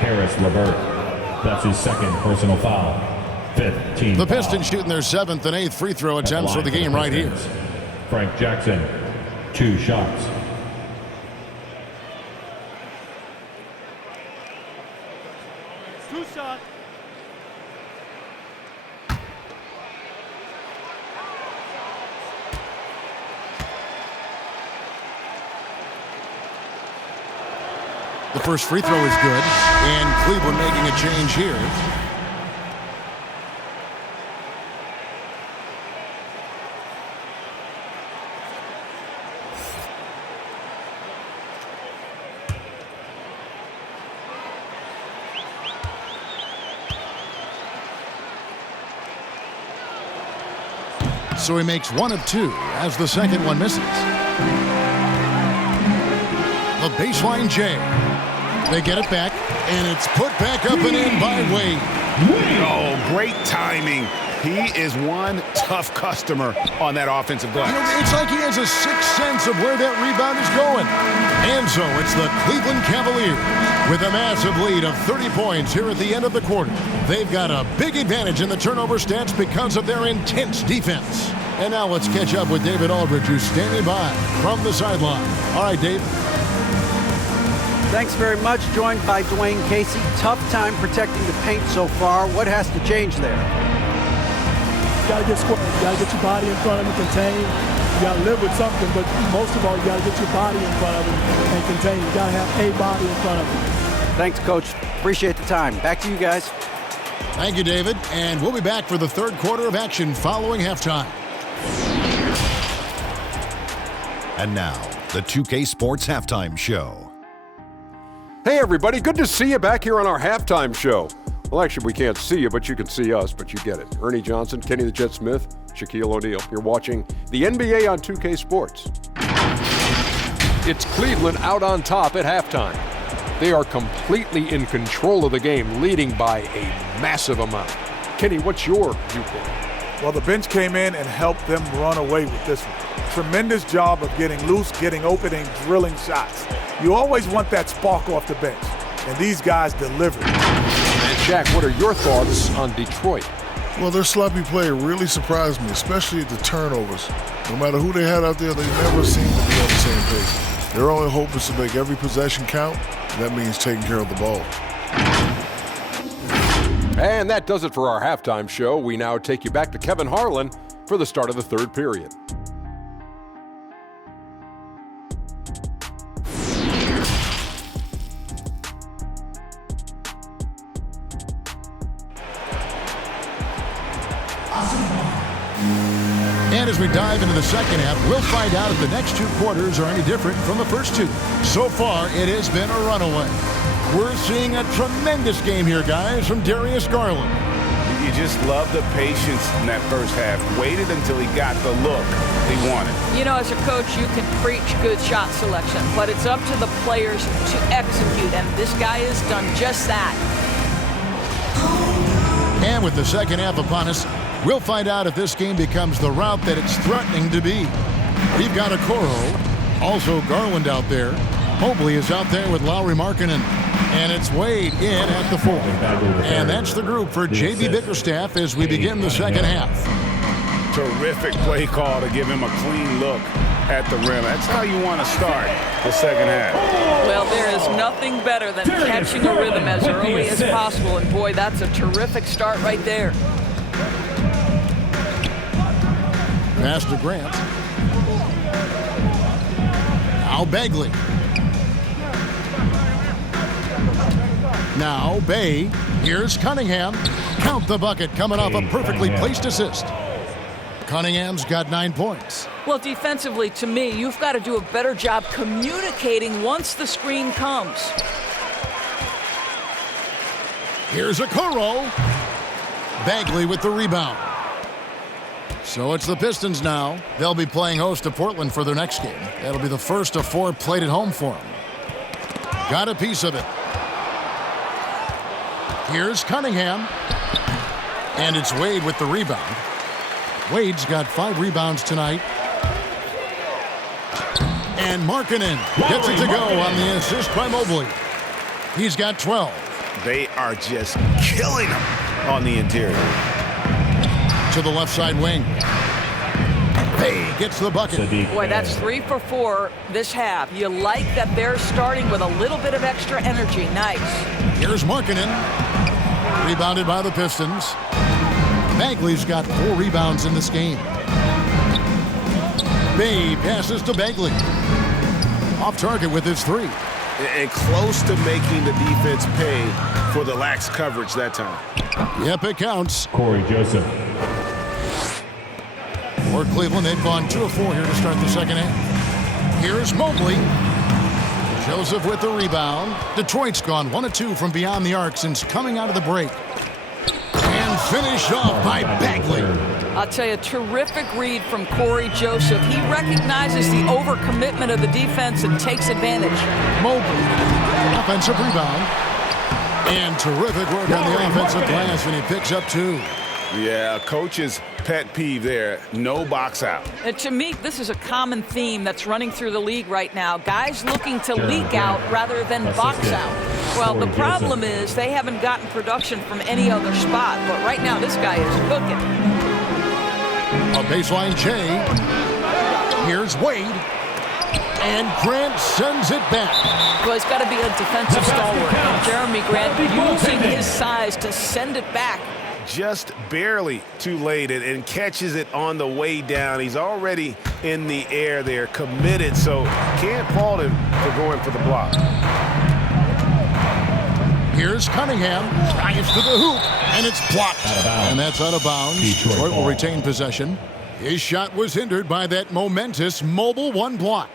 Caris LeVert. That's his second personal foul. 5th team The foul. Pistons shooting their 7th and 8th free throw attempts for the game right here. Frank Jackson, 2 shots. The first free throw is good, and Cleveland making a change here. so he makes 1 of 2 as the second one misses. The baseline J. They get it back, and it's put back up and in by Wade. Oh, great timing. He is one tough customer on that offensive glass. It's like he has a sixth sense of where that rebound is going. And so it's the Cleveland Cavaliers with a massive lead of 30 points here at the end of the quarter. They've got a big advantage in the turnover stats because of their intense defense. And now let's catch up with David Aldridge, who's standing by from the sideline. All right, Dave. Thanks very much. Joined by Dwayne Casey. Tough time protecting the paint so far. What has to change there? You got to get square. You got to get your body in front of him, contain. You got to live with something, but most of all, you got to get your body in front of him and contain. You got to have a body in front of him. Thanks, Coach. Appreciate the time. Back to you guys. Thank you, David. And we'll be back for the third quarter of action following halftime. And now, the 2K Sports Halftime Show. Hey, everybody. Good to see you back here on our halftime show. Well, actually, we can't see you, but you can see us, but you get it. Ernie Johnson, Kenny the Jet Smith, Shaquille O'Neal. You're watching the NBA on 2K Sports. It's Cleveland out on top at halftime. They are completely in control of the game, leading by a massive amount. Kenny, what's your viewpoint? Well, the bench came in and helped them run away with this one. Tremendous job of getting loose, getting open, and drilling shots. You always want that spark off the bench, and these guys delivered. And Shaq, what are your thoughts on Detroit? Well, their sloppy play really surprised me, especially at the turnovers. No matter who they had out there, they never seemed to be on the same pace. Their only hope is to make every possession count, and that means taking care of the ball. And that does it for our halftime show. We now take you back to Kevin Harlan for the start of the third period. And as we dive into the second half, we'll find out if the next two quarters are any different from the first two. So far, it has been a runaway. We're seeing a tremendous game here, guys, from Darius Garland. You just love the patience in that first half. Waited until he got the look he wanted. You know, as a coach, you can preach good shot selection, but it's up to the players to execute, and this guy has done just that. And with the second half upon us, we'll find out if this game becomes the route that it's threatening to be. We've got a Cory, also Garland out there. Mobley is out there with Lauri Markkanen. And it's Wade in at the 4. And that's the group for J.B. Bickerstaff as we begin the second half. Terrific play call to give him a clean look at the rim. That's how you want to start the second half. Well, there is nothing better than catching a rhythm as early as possible. And boy, that's a terrific start right there. Pass to Grant. Now Bagley. Now Bay. Here's Cunningham. Count the bucket coming off a perfectly placed assist. Cunningham's got 9 points. Well, defensively, to me, you've got to do a better job communicating once the screen comes. Here's a Cory. Bagley with the rebound. So it's the Pistons now. They'll be playing host to Portland for their next game. That'll be the first of 4 played at home for them. Got a piece of it. Here's Cunningham. And it's Wade with the rebound. Wade's got 5 rebounds tonight. And Markkanen gets it to go on the assist by Mobley. He's got 12. They are just killing him on the interior. To the left side wing. Bay gets the bucket. Boy, that's 3 for 4 this half. You like that they're starting with a little bit of extra energy. Nice. Here's Markkanen. Rebounded by the Pistons. Bagley's got 4 rebounds in this game. Bay passes to Bagley. Off target with his 3. And close to making the defense pay for the lax coverage that time. Yep, it counts. Cory Joseph. For Cleveland, they've gone 2 of 4 here to start the second half. Here's Mobley. Joseph with the rebound. Detroit's gone 1 of 2 from beyond the arc since coming out of the break. And And finished off by Bagley. I'll tell you, terrific read from Cory Joseph. He recognizes the overcommitment of the defense and takes advantage. Mobley, offensive rebound. And terrific work on the offensive glass, and he picks up 2. Yeah, coach's pet peeve there, no box out. To me, this is a common theme that's running through the league right now. Guys looking to leak out rather than box out. Well, the problem is they haven't gotten production from any other spot, but right now this guy is cooking. A baseline J. Here's Wade. And Grant sends it back. Well, he's got to be a defensive stalwart. And Jeremy Grant using his size to send it back. Just barely too late and catches it on the way down. He's already in the air there, committed, so can't fault him for going for the block. Here's Cunningham, drives to the hoop, and it's blocked. And that's out of bounds. Detroit will retain possession. His shot was hindered by that momentous mobile 1 block.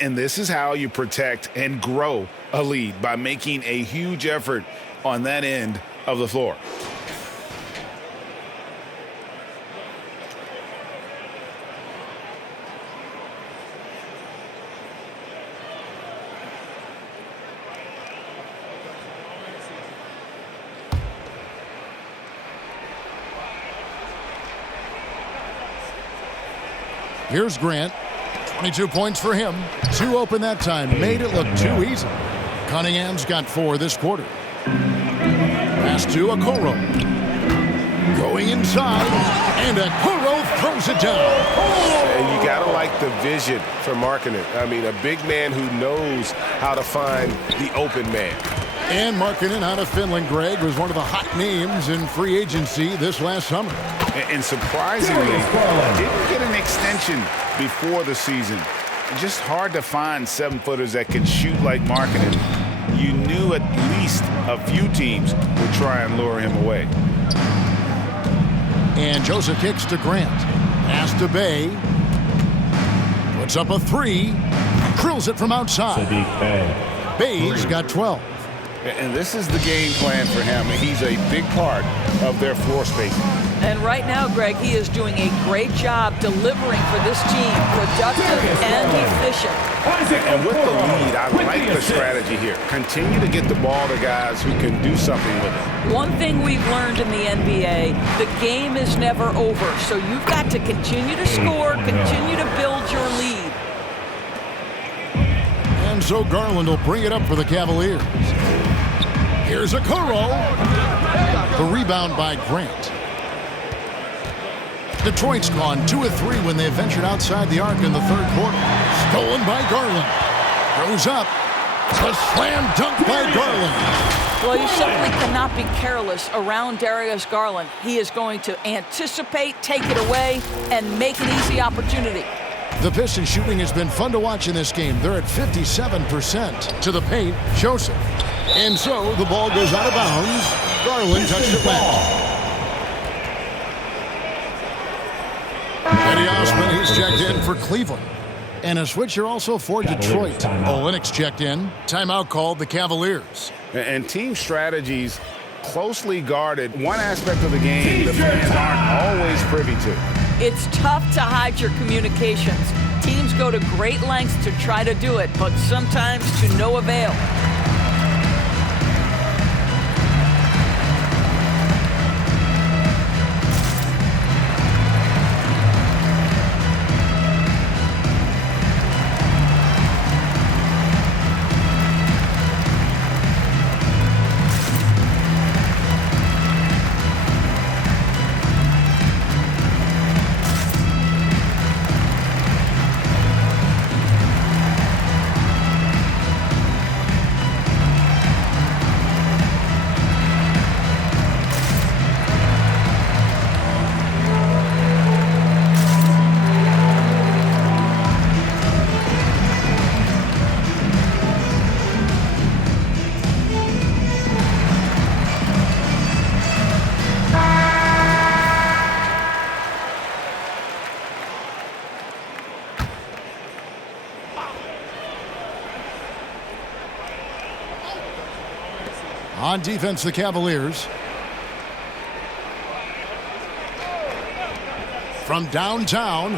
And this is how you protect and grow a lead, by making a huge effort on that end of the floor. Here's Grant. 22 points for him. 2 open that time. Made it look too easy. Cunningham's got 4 this quarter. Pass to Okoro. Going inside. And Okoro throws it down. And you got to like the vision for Markkanen. I mean, a big man who knows how to find the open man. And Markkanen out of Finland, Greg, was one of the hot names in free agency this last summer. And surprisingly, didn't get an extension before the season. Just hard to find 7-footers that can shoot like Markkanen. You knew at least a few teams would try and lure him away. And Joseph kicks to Grant. Pass to Bay. Puts up a 3. Drills it from outside. Bay's got 12. And this is the game plan for him. He's a big part of their floor spacing. And right now, Greg, he is doing a great job delivering for this team, productive and efficient. And with the lead, I like the strategy here. Continue to get the ball to guys who can do something with it. One thing we've learned in the NBA, the game is never over. So you've got to continue to score, continue to build your lead. And so Garland will bring it up for the Cavaliers. Here's Okoro. The rebound by Grant. Detroit's gone 2 of 3 when they ventured outside the arc in the 3rd quarter. Stolen by Garland. Goes up. A slam dunk by Garland. Well, you simply cannot be careless around Darius Garland. He is going to anticipate, take it away, and make an easy opportunity. The Pistons shooting has been fun to watch in this game. They're at 57% to the paint. Joseph. And so the ball goes out of bounds. Garland touched it left. Eddie Osman, he's checked in for Cleveland. And a switcher also for Detroit. Olynyk checked in. Timeout called the Cavaliers. And team strategies closely guarded. One aspect of the game the fans aren't always privy to. It's tough to hide your communications. Teams go to great lengths to try to do it, but sometimes to no avail. On defense, the Cavaliers. from downtown.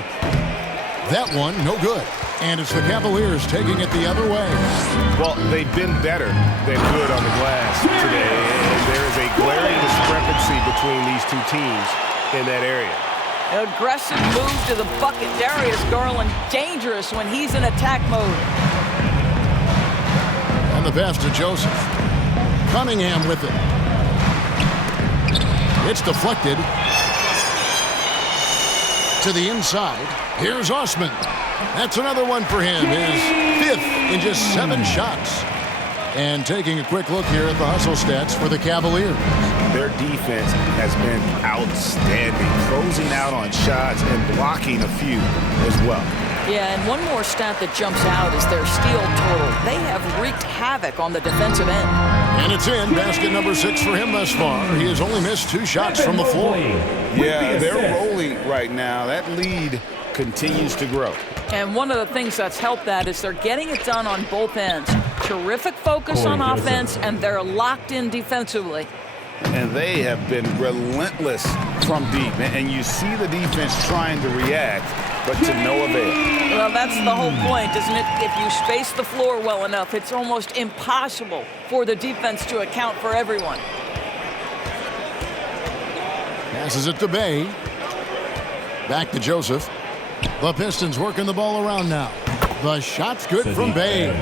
That one, no good. And it's the Cavaliers taking it the other way. Well, they've been better than good on the glass today, and there is a glaring discrepancy between these two teams in that area. Aggressive move to the bucket. Darius Garland dangerous when he's in attack mode. And the pass to Joseph. Cunningham with it. It's deflected to the inside. Here's Osman. That's another one for him. His fifth in just 7 shots. And taking a quick look here at the hustle stats for the Cavaliers. Their defense has been outstanding, closing out on shots and blocking a few as well. Yeah, and one more stat that jumps out is their steal total. They have wreaked havoc on the defensive end. And it's in. Basket number 6 for him thus far. He has only missed 2 shots from the floor. Yeah, they're rolling right now. That lead continues to grow. And one of the things that's helped that is they're getting it done on both ends. Terrific focus on offense, and they're locked in defensively. And they have been relentless from deep. And you see the defense trying to react, but to no avail. Well, that's the whole point, isn't it? If you space the floor well enough, it's almost impossible for the defense to account for everyone. Passes it to Bay. Back to Joseph. The Pistons working the ball around now. The shot's good from Bay.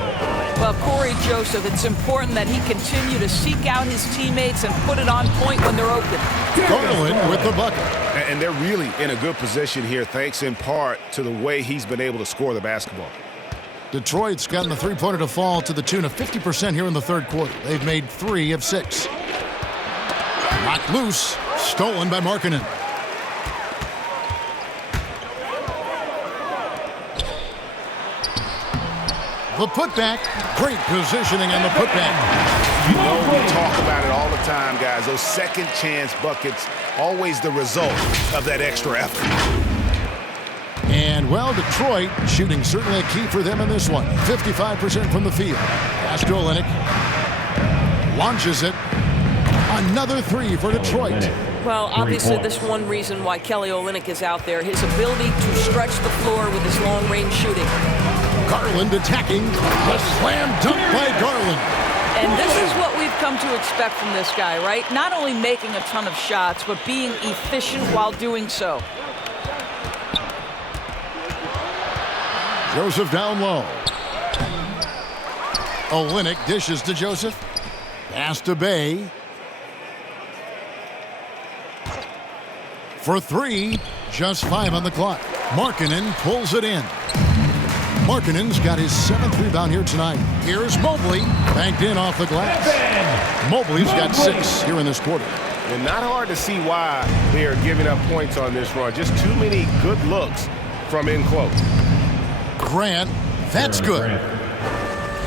Well, Cory Joseph, it's important that he continue to seek out his teammates and put it on point when they're open. Garland with the bucket. And they're really in a good position here, thanks in part to the way he's been able to score the basketball. Detroit's gotten the three-pointer to fall to the tune of 50% here in the third quarter. They've made 3 of 6. Knocked loose. Stolen by Markkanen. The putback. Great positioning on the putback. You know we talk about it all the time, guys. Those second chance buckets, always the result of that extra effort. And, well, Detroit shooting certainly a key for them in this one. 55% from the field. Pass to Olynyk. Launches it. Another 3 for Detroit. Well, obviously, this one reason why Kelly Olynyk is out there, his ability to stretch the floor with his long-range shooting. Garland attacking. A slam dunk by Garland. And this is what we've come to expect from this guy, right? Not only making a ton of shots, but being efficient while doing so. Joseph down low. Olynyk dishes to Joseph. Pass to Bay. For 3, just 5 on the clock. Markkanen pulls it in. Markkanen's got his 7th rebound here tonight. Here's Mobley, banked in off the glass. Mobley's got 6 here in this quarter. And not hard to see why they are giving up points on this run. Just too many good looks from in close. Grant, that's good.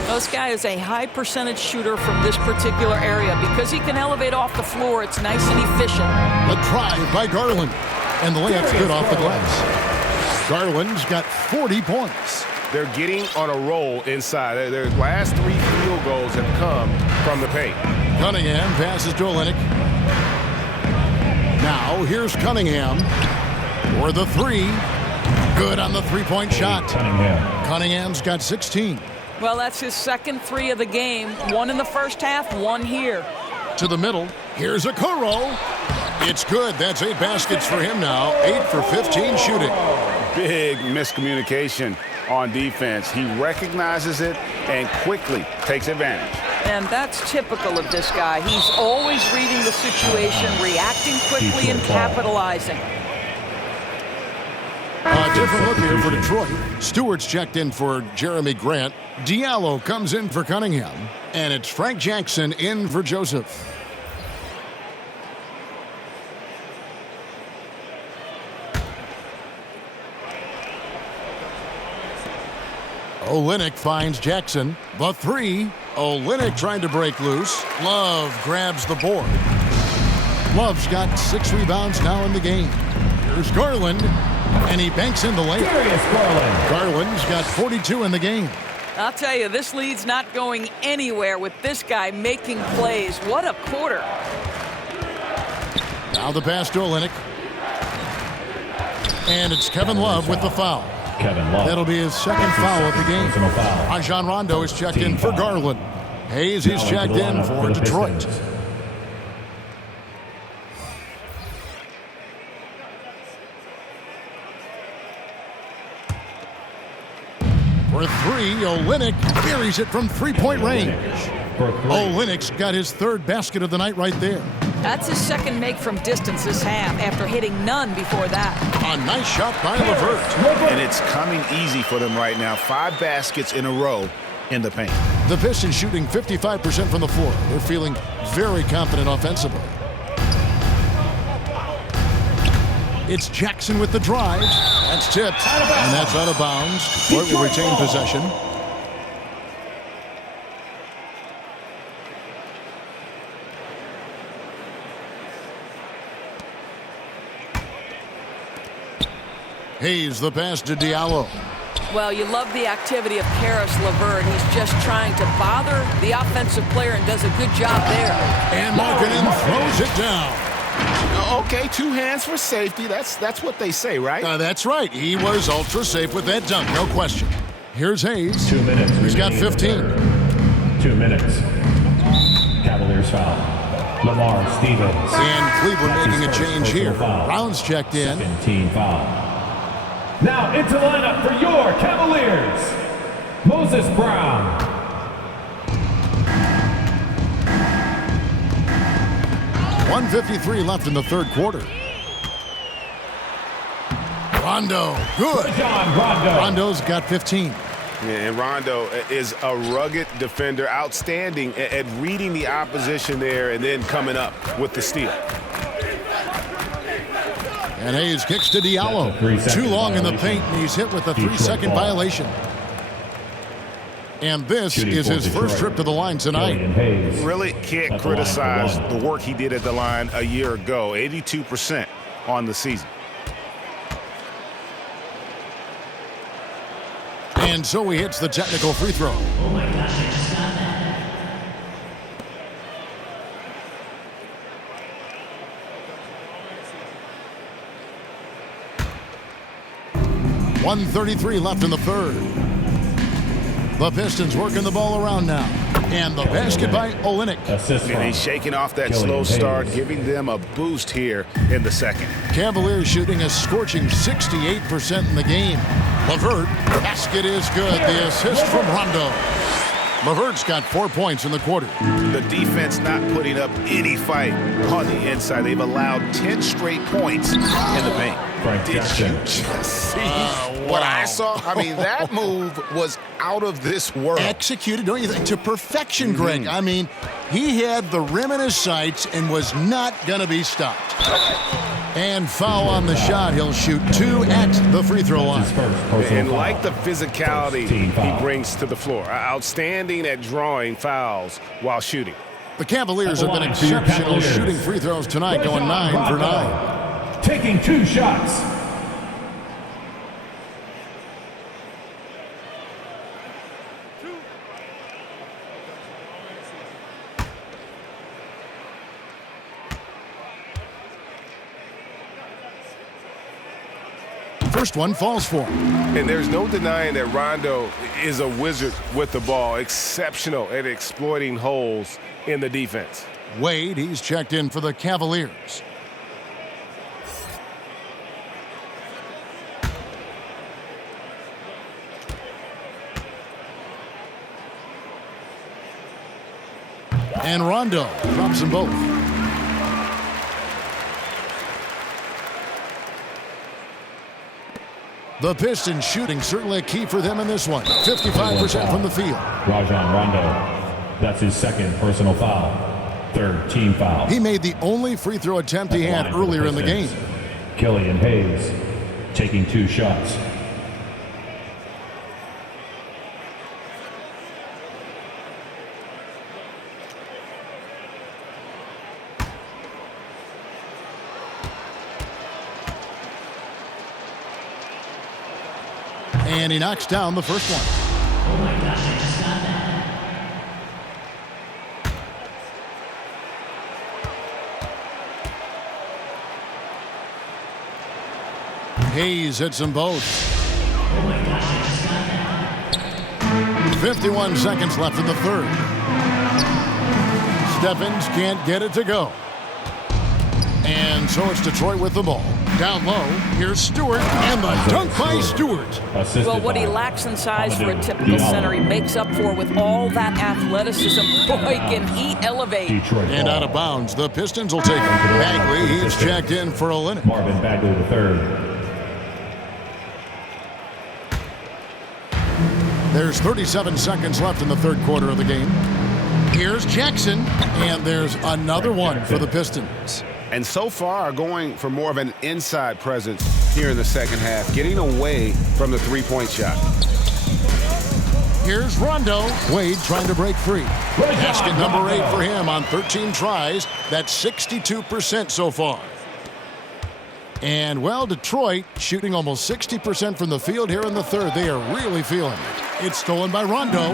This guy is a high percentage shooter from this particular area. Because he can elevate off the floor, it's nice and efficient. The drive by Garland. And the layup's good off the glass. Garland's got 40 points. They're getting on a roll inside. Their last 3 field goals have come from the paint. Cunningham passes to Olynyk. Now here's Cunningham for the 3. Good on the 3-point shot. Cunningham's got 16. Well, that's his second 3 of the game. 1 in the first half, 1 here. To the middle. Here's Okoro. It's good. That's 8 baskets for him now. 8 for 15 shooting. Big miscommunication on defense. He recognizes it and quickly takes advantage. And that's typical of this guy. He's always reading the situation, reacting quickly, and capitalizing. A different look here for Detroit. Stewart's checked in for Jeremy Grant. Diallo comes in for Cunningham. And it's Frank Jackson in for Joseph. Olynyk finds Jackson. The 3. Olynyk trying to break loose. Love grabs the board. Love's got 6 rebounds now in the game. Here's Garland. And he banks in the layup. Garland's got 42 in the game. I'll tell you, this lead's not going anywhere with this guy making plays. What a quarter. Now the pass to Olynyk. And it's Kevin Love with the foul. Kevin Love. That'll be his second foul of the game. Personal foul. Rajon Rondo is checked in for Garland. Hayes is checked in for Detroit. For three, Olynyk buries it from three-point range. Olynyk's got his third basket of the night right there. That's his second make from distance this half after hitting none before that. A nice shot by LeVert. And it's coming easy for them right now. 5 baskets in a row in the paint. The Pistons shooting 55% from the floor. They're feeling very confident offensively. It's Jackson with the drive. That's tipped, and that's out of bounds. Detroit will retain possession. Hayes the pass to Diallo. Well, you love the activity of Caris LeVert. He's just trying to bother the offensive player and does a good job there. And Markkanen throws it down. Okay, 2 hands for safety. That's what they say, right? That's right. He was ultra safe with that dunk, no question. Here's Hayes. 2 minutes. He's got 15. 2 minutes. Cavaliers foul. Lamar Stevens. And Cleveland making a change here. Brown's checked in. Second team foul. Now into lineup for your Cavaliers, Moses Brown. .153 left in the third quarter. Rondo, good. Rondo's got 15. And Rondo is a rugged defender, outstanding at reading the opposition there and then coming up with the steal. And Hayes kicks to Diallo. Too long in the paint, and he's hit with a 3-second violation. And this is his first trip to the line tonight. Really can't criticize the work he did at the line a year ago. 82% on the season. And so he hits the technical free throw. Oh my gosh, I just got that. 1:33 left in the third. The Pistons working the ball around now. And the basket by Olynyk. And he's shaking off that slow start, giving them a boost here in the second. Cavaliers shooting a scorching 68% in the game. LeVert, basket is good. The assist from Rondo. LeVert's got 4 points in the quarter. The defense not putting up any fight on the inside. They've allowed 10 straight points in the paint. Did you just see what I saw? I mean, that move was out of this world. Executed, don't you think, to perfection, Greg. I mean, he had the rim in his sights and was not going to be stopped. And foul on the shot. He'll shoot 2 at the free throw line. And like the physicality he brings to the floor. Outstanding at drawing fouls while shooting. The Cavaliers have been exceptional shooting free throws tonight, going 9 for 9. Taking 2 shots. First one falls for him. And there's no denying that Rondo is a wizard with the ball. Exceptional at exploiting holes in the defense. Wade, he's checked in for the Cavaliers. And Rondo drops them both. The Pistons shooting certainly a key for them in this one. 55% from the field. Rajon Rondo. That's his second personal foul. Third team foul. He made the only free throw attempt he had earlier in the game. Killian Hayes taking 2 shots. And he knocks down the first one. Oh my gosh, I just got that. Hayes hits them both. 51 seconds left in the third. Stephens can't get it to go. And so it's Detroit with the ball. Down low, here's Stewart, and the dunk by Stewart. Well, what he lacks in size for a typical center, he makes up for with all that athleticism. Boy, can he elevate. And out of bounds, the Pistons will take it. Bagley, he's checked in for Olynyk. Marvin Bagley the third. There's 37 seconds left in the third quarter of the game. Here's Jackson, and there's another one for the Pistons. And so far, going for more of an inside presence here in the second half, getting away from the three-point shot. Here's Rondo. Wade trying to break free. Basket number 8 for him on 13 tries. That's 62% so far. And, well, Detroit shooting almost 60% from the field here in the third. They are really feeling it. It's stolen by Rondo.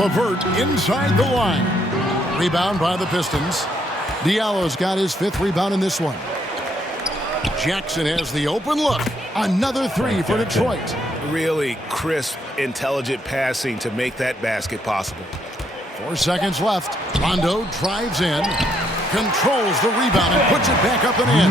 LeVert inside the line. Rebound by the Pistons. Diallo's got his 5th rebound in this one. Jackson has the open look. Another 3 for Detroit. Really crisp, intelligent passing to make that basket possible. 4 seconds left. Rondo drives in, controls the rebound, and puts it back up and in.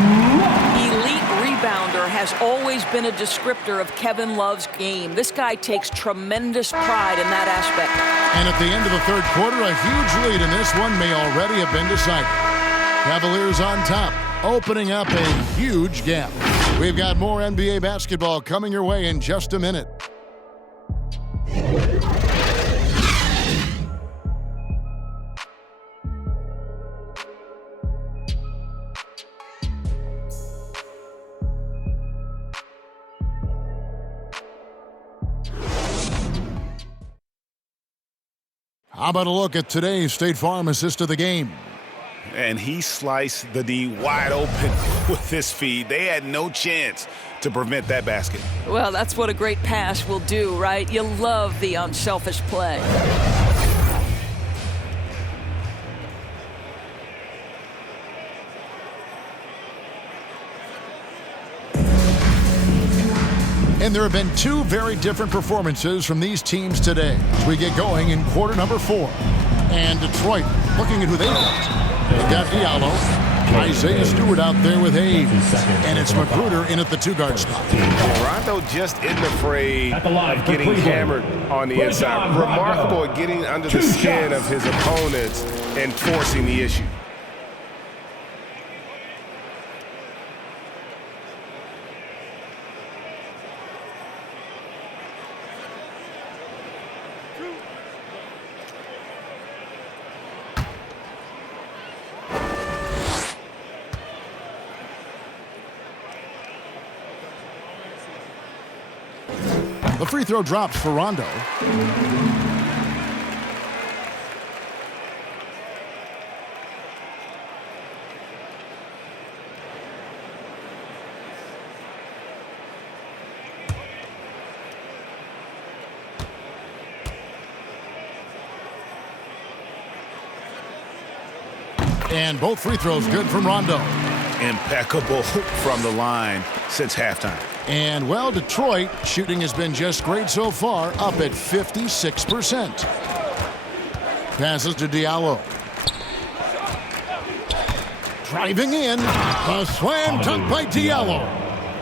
Elite rebounder has always been a descriptor of Kevin Love's game. This guy takes tremendous pride in that aspect. And at the end of the third quarter, a huge lead in this one may already have been decided. Cavaliers on top, opening up a huge gap. We've got more NBA basketball coming your way in just a minute. How about a look at today's State Farm assist of the game? And he sliced the D wide open with this feed. They had no chance to prevent that basket. Well, that's what a great pass will do, right? You love the unselfish play. And there have been 2 very different performances from these teams today as we get going in quarter number 4. And Detroit looking at who they got. They've got Diallo, Isaiah Stewart out there with Hayes, and it's Magruder in at the 2-guard spot. Rondo just isn't afraid of getting hammered on the inside. Remarkable at getting under the skin of his opponents and forcing the issue. The free throw drops for Rondo. And both free throws good from Rondo. Impeccable from the line since halftime. And, well, Detroit shooting has been just great so far, up at 56%. Passes to Diallo. Driving in, a slam dunk by Diallo.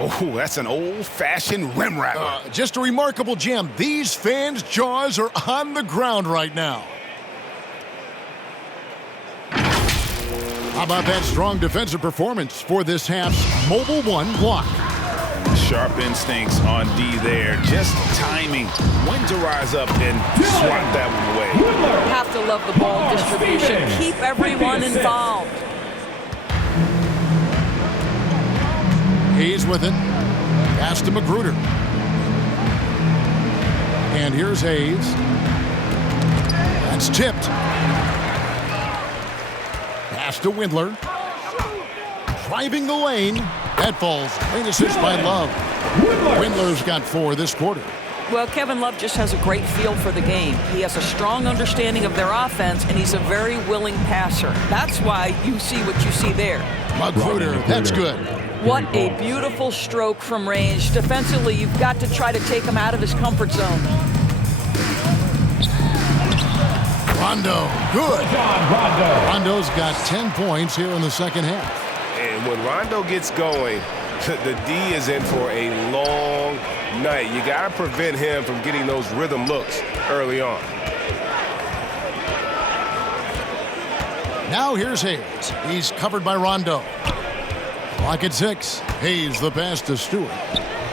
Oh, that's an old-fashioned rim wrapper. Just a remarkable jam. These fans' jaws are on the ground right now. How about that strong defensive performance for this half's Mobile One block? Sharp instincts on D there. Just timing when to rise up and swat that one away. You have to love the ball distribution. Keep everyone involved. He's with it. Pass to Magruder. And here's Hayes. That's tipped. Pass to Windler. Driving the lane. That falls. Great assist by Love. Windler's got 4 this quarter. Well, Kevin Love just has a great feel for the game. He has a strong understanding of their offense, and he's a very willing passer. That's why you see what you see there. Magruder, that's good. What a beautiful stroke from range. Defensively, you've got to try to take him out of his comfort zone. Rondo, good. Rondo's got 10 points here in the second half. And when Rondo gets going, the D is in for a long night. You got to prevent him from getting those rhythm looks early on. Now here's Hayes. He's covered by Rondo. Clock at 6. Hayes the pass to Stewart.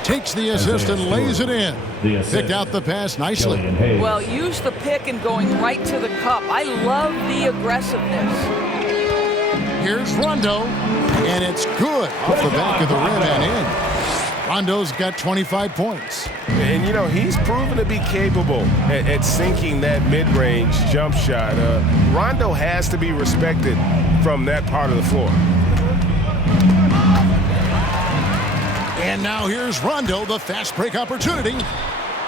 Takes the assist and lays it in. Picked out the pass nicely. Well, use the pick and going right to the cup. I love the aggressiveness. Here's Rondo, and it's good off the back of the rim and in. Rondo's got 25 points. And, you know, he's proven to be capable at sinking that mid-range jump shot. Rondo has to be respected from that part of the floor. And now here's Rondo, the fast break opportunity.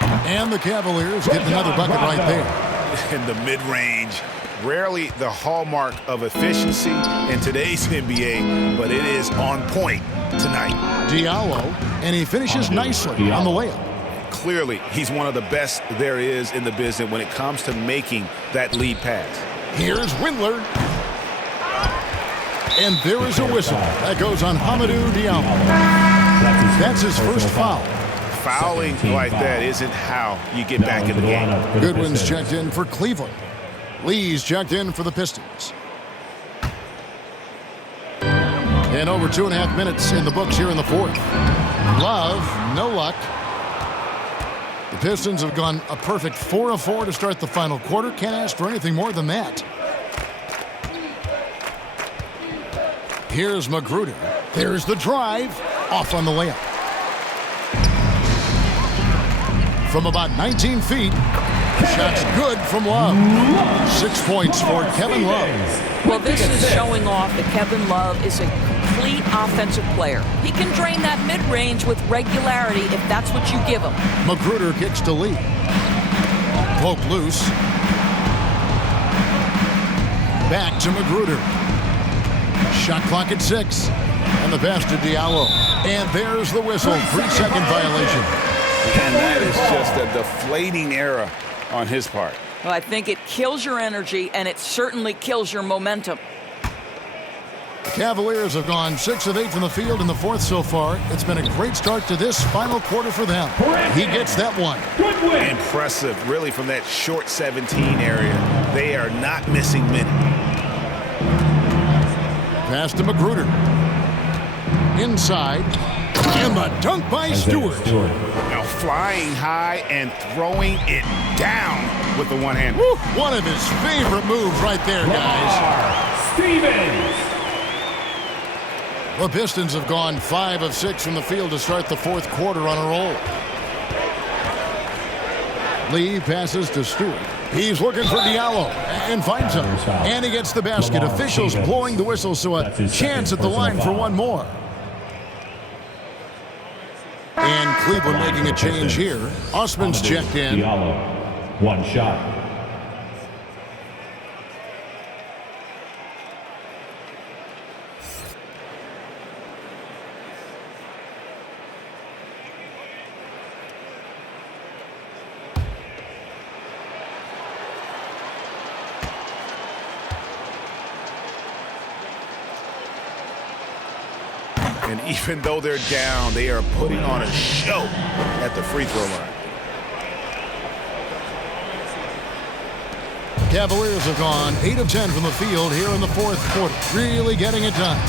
And the Cavaliers get another bucket right there. In the mid-range, rarely the hallmark of efficiency in today's NBA, but it is on point tonight. Diallo, and he finishes nicely on the layup. Clearly, he's one of the best there is in the business when it comes to making that lead pass. Here's Windler. And there is a whistle. That goes on Hamidou Diallo. That's his first foul. Fouling like that isn't how you get back in the game. Goodwin's checked in for Cleveland. Lee's checked in for the Pistons. And over 2.5 minutes in the books here in the fourth. Love, no luck. The Pistons have gone a perfect 4 of 4 to start the final quarter. Can't ask for anything more than that. Here's Magruder. There's the drive. Off on the layup. From about 19 feet. Shot's good from Love. 6 points for Kevin Love. Well, this is showing off that Kevin Love is a complete offensive player. He can drain that mid-range with regularity if that's what you give him. Magruder kicks to Lee. Poke loose. Back to Magruder. Shot clock at 6. And the pass to Diallo. And there's the whistle. 3-second violation. And that is just a deflating error on his part. Well, I think it kills your energy, and it certainly kills your momentum. The Cavaliers have gone 6 of 8 from the field in the fourth so far. It's been a great start to this final quarter for them. He gets that one. Impressive, really, from that short 17 area. They are not missing many. Pass to Magruder. Inside. And the dunk by Stewart. Now flying high and throwing it down with the one hand. One of his favorite moves right there, guys. Stevens. The Pistons have gone 5 of 6 from the field to start the fourth quarter on a roll. Lee passes to Stewart. He's looking for Diallo and finds him. And he gets the basket. Officials blowing the whistle, so a chance at the line for one more. And Cleveland making a change here. Osman's checked in. Diallo, one shot. And even though they're down, they are putting on a show at the free throw line. Cavaliers have gone 8 of 10 from the field here in the fourth quarter. Really getting it done.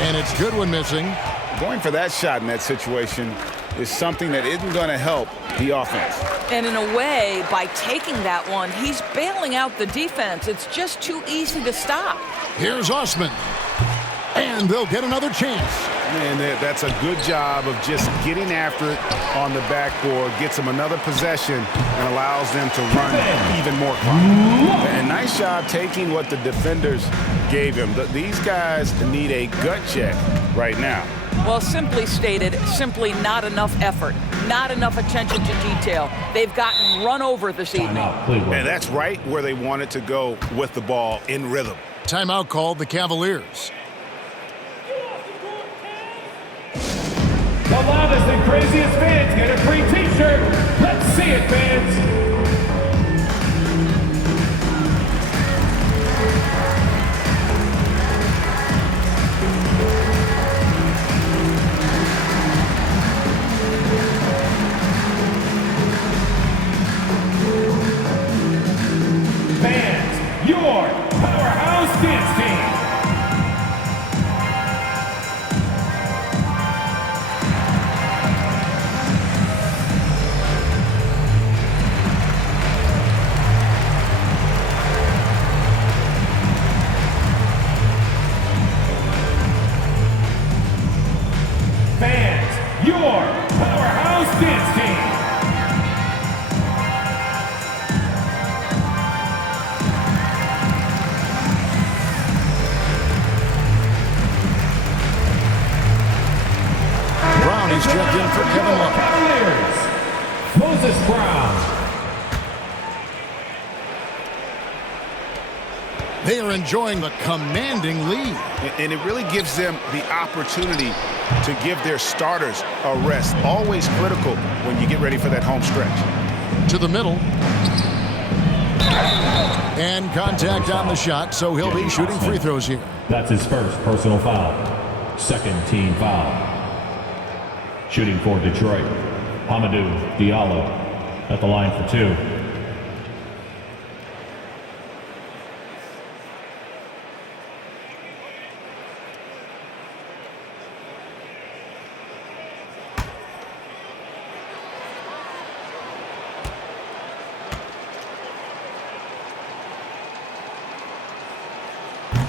And it's Goodwin missing. Going for that shot in that situation is something that isn't going to help the offense. And in a way, by taking that one, he's bailing out the defense. It's just too easy to stop. Here's Osman. And they'll get another chance. And that's a good job of just getting after it on the backboard, gets them another possession, and allows them to run even more clock. And nice job taking what the defenders gave him. These guys need a gut check right now. Well, simply stated, simply not enough effort, not enough attention to detail. They've gotten run over this evening. And that's right where they wanted to go with the ball in rhythm. Timeout called the Cavaliers. The loudest and craziest fans get a free t-shirt. Let's see it, fans. Fans, your powerhouse dance team. Fans, your powerhouse dance team. Brown is checked in for Kevin Love. Cavaliers, Moses Brown. They are enjoying the commanding lead. And it really gives them the opportunity to give their starters a rest. Always critical when you get ready for that home stretch. To the middle. And contact on the shot, so he'll be shooting free throws here. That's his first personal foul. Second team foul. Shooting for Detroit, Hamidou Diallo at the line for two.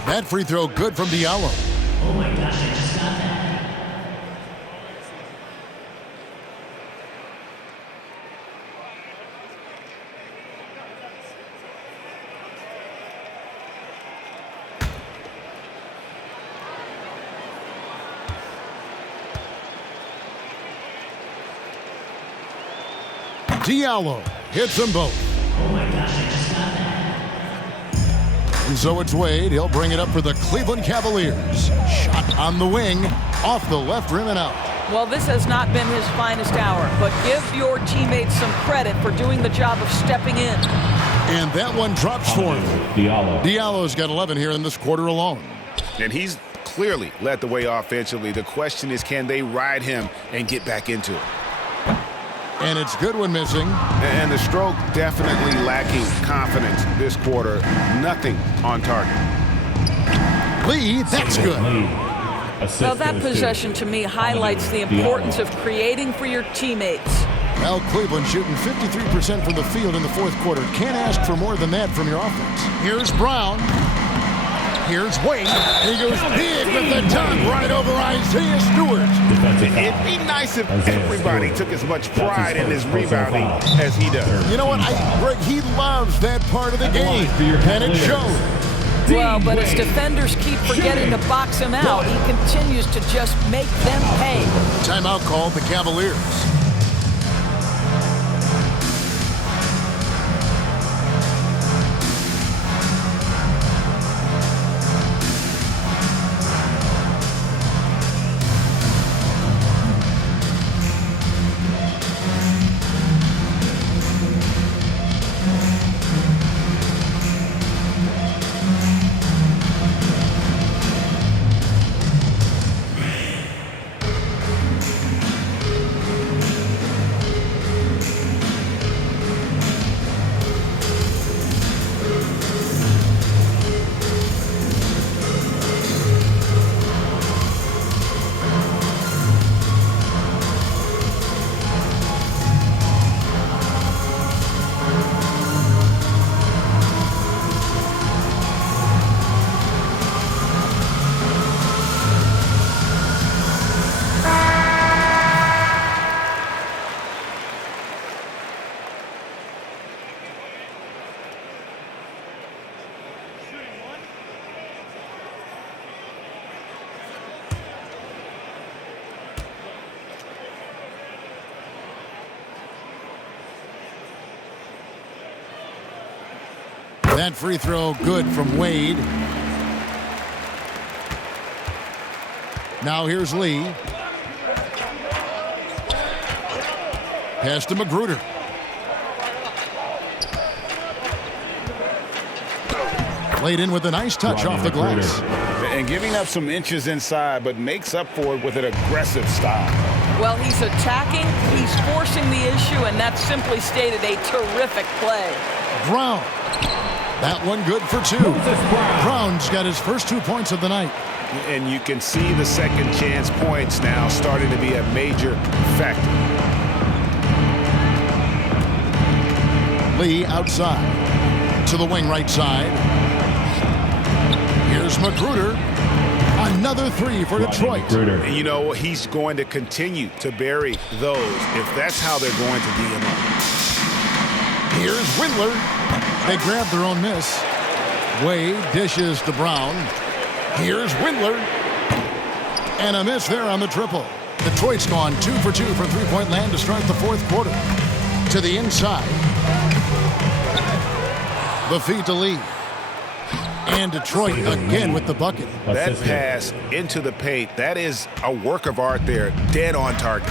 That free throw good from Diallo. Oh my gosh, I just got that. Diallo hits them both. Oh my gosh, I just got that. And so it's Wade. He'll bring it up for the Cleveland Cavaliers. Shot on the wing, off the left rim and out. Well, this has not been his finest hour, but give your teammates some credit for doing the job of stepping in. And that one drops for him. Diallo's got 11 here in this quarter alone. And he's clearly led the way offensively. The question is, can they ride him and get back into it? And it's Goodwin missing. And the stroke definitely lacking confidence this quarter. Nothing on target. Lee, that's good. Well, that possession to me highlights the importance of creating for your teammates. Well, Cleveland shooting 53% from the field in the fourth quarter. Can't ask for more than that from your offense. Here's Brown. Here's Wade. He goes big with the dunk right over Isaiah Stewart. It'd be nice if everybody took as much pride in his rebounding as he does. You know what? Greg, he loves that part of the game, and it shows. Well, but as defenders keep forgetting to box him out, he continues to just make them pay. Timeout called the Cavaliers. That free throw good from Wade. Now here's Lee. Pass to Magruder. Played in with a nice touch off the glass. And giving up some inches inside, but makes up for it with an aggressive style. Well, he's attacking, he's forcing the issue, and that's simply stated a terrific play. Brown. That one good for two. Brown's got his first 2 points of the night. And you can see the second chance points now starting to be a major factor. Lee outside. To the wing right side. Here's Magruder. Another three for Detroit. And you know, he's going to continue to bury those if that's how they're going to D him up. Here's Windler. They grab their own miss. Wade dishes to Brown. Here's Windler. And a miss there on the triple. Detroit's gone 2 for 2 from three-point land to start the fourth quarter. To the inside. The feed to Lee. And Detroit again with the bucket. That pass into the paint, that is a work of art there. Dead on target.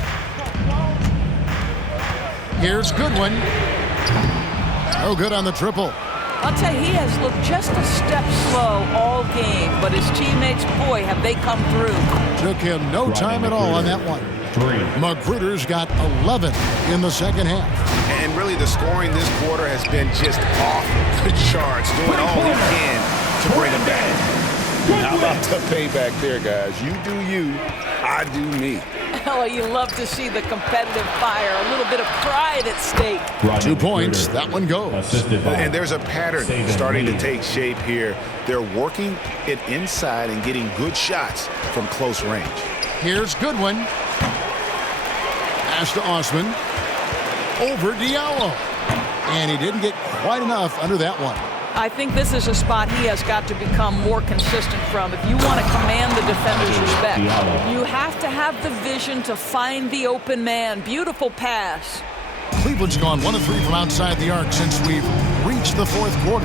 Here's Goodwin. No good on the triple. I'll tell you, he has looked just a step slow all game, but his teammates, boy, have they come through. Took him no time at all on that one. Magruder's got 11 in the second half. And really the scoring this quarter has been just off the charts, doing all he can to bring him back. How about the payback there, guys? You do you, I do me. Oh, you love to see the competitive fire, a little bit of pride at stake. 2 points, that one goes. And there's a pattern starting to take shape here. They're working it inside and getting good shots from close range. Here's Goodwin. Pass to Osman. Over Diallo. And he didn't get quite enough under that one. I think this is a spot he has got to become more consistent from. If you want to command the defender's respect, you have to have the vision to find the open man. Beautiful pass. Cleveland's gone 1 of 3 from outside the arc since we've reached the fourth quarter.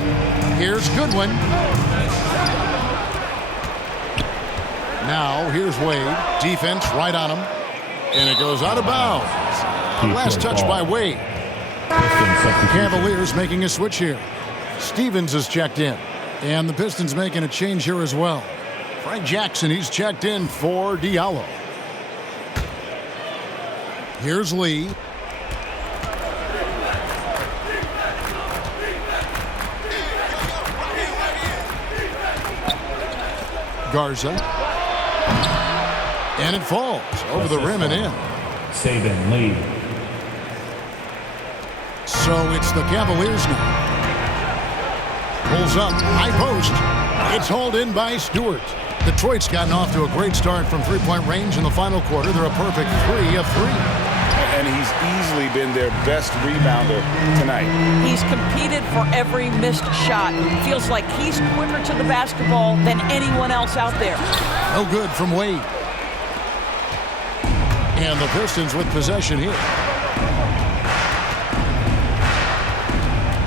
Here's Goodwin. Now, here's Wade. Defense right on him. And it goes out of bounds. Last touch by Wade. Cavaliers making a switch here. Stevens is checked in. And the Pistons making a change here as well. Frank Jackson, he's checked in for Diallo. Here's Lee. Garza. And it falls over the rim and in. Saban Lee. So it's the Cavaliers now. Pulls up, high post. It's hauled in by Stewart. Detroit's gotten off to a great start from three-point range in the final quarter. They're a perfect 3 of 3. And he's easily been their best rebounder tonight. He's competed for every missed shot. Feels like he's quicker to the basketball than anyone else out there. No good from Wade. And the Pistons with possession here.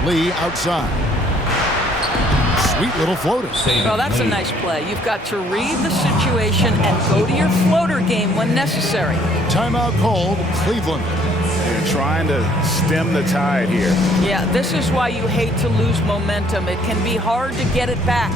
Lee outside. Sweet little floater. Well, that's a nice play. You've got to read the situation and go to your floater game when necessary. Timeout called, Cleveland. They're trying to stem the tide here. Yeah, this is why you hate to lose momentum. It can be hard to get it back.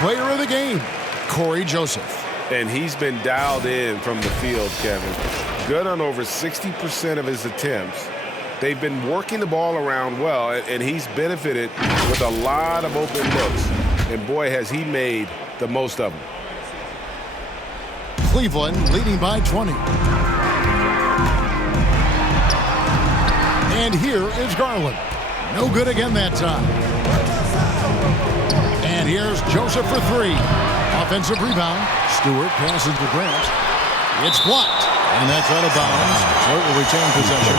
Player of the game, Cory Joseph. And he's been dialed in from the field, Kevin. Good on over 60% of his attempts. They've been working the ball around well, and he's benefited with a lot of open looks. And boy, has he made the most of them. Cleveland leading by 20. And here is Garland. No good again that time. And here's Joseph for three. Offensive rebound. Stewart passes to Grant. It's blocked. And that's out of bounds. Detroit will retain possession.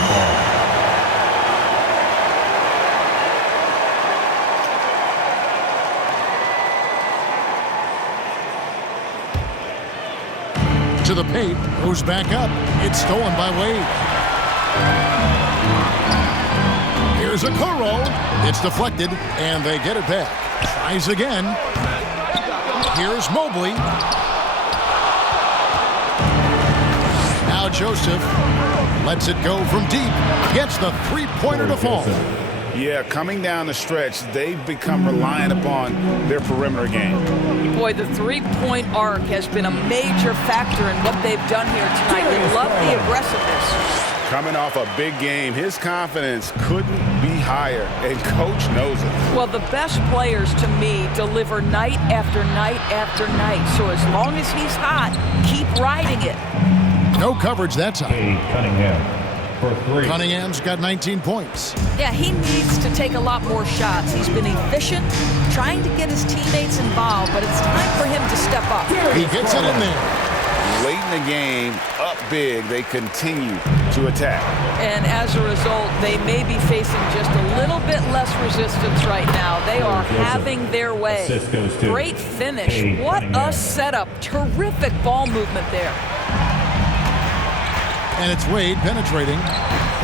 To the paint. Goes back up. It's stolen by Wade. Here's a Cory. It's deflected, and they get it back. Tries again. Here's Mobley. Now Joseph lets it go from deep. Gets the three-pointer to fall. Yeah, coming down the stretch, they've become reliant upon their perimeter game. Boy, the three-point arc has been a major factor in what they've done here tonight. They love the aggressiveness. Coming off a big game, his confidence couldn't be higher, and Coach knows it. Well, the best players, to me, deliver night after night after night. So as long as he's hot, keep riding it. No coverage that time. Cunningham for three. Cunningham's got 19 points. Yeah, he needs to take a lot more shots. He's been efficient, trying to get his teammates involved, but it's time for him to step up. He gets it in there. Late in the game, up big, they continue to attack. And as a result, they may be facing just a little bit less resistance right now. They are having their way. Great finish. What a setup. Terrific ball movement there. And it's Wade penetrating.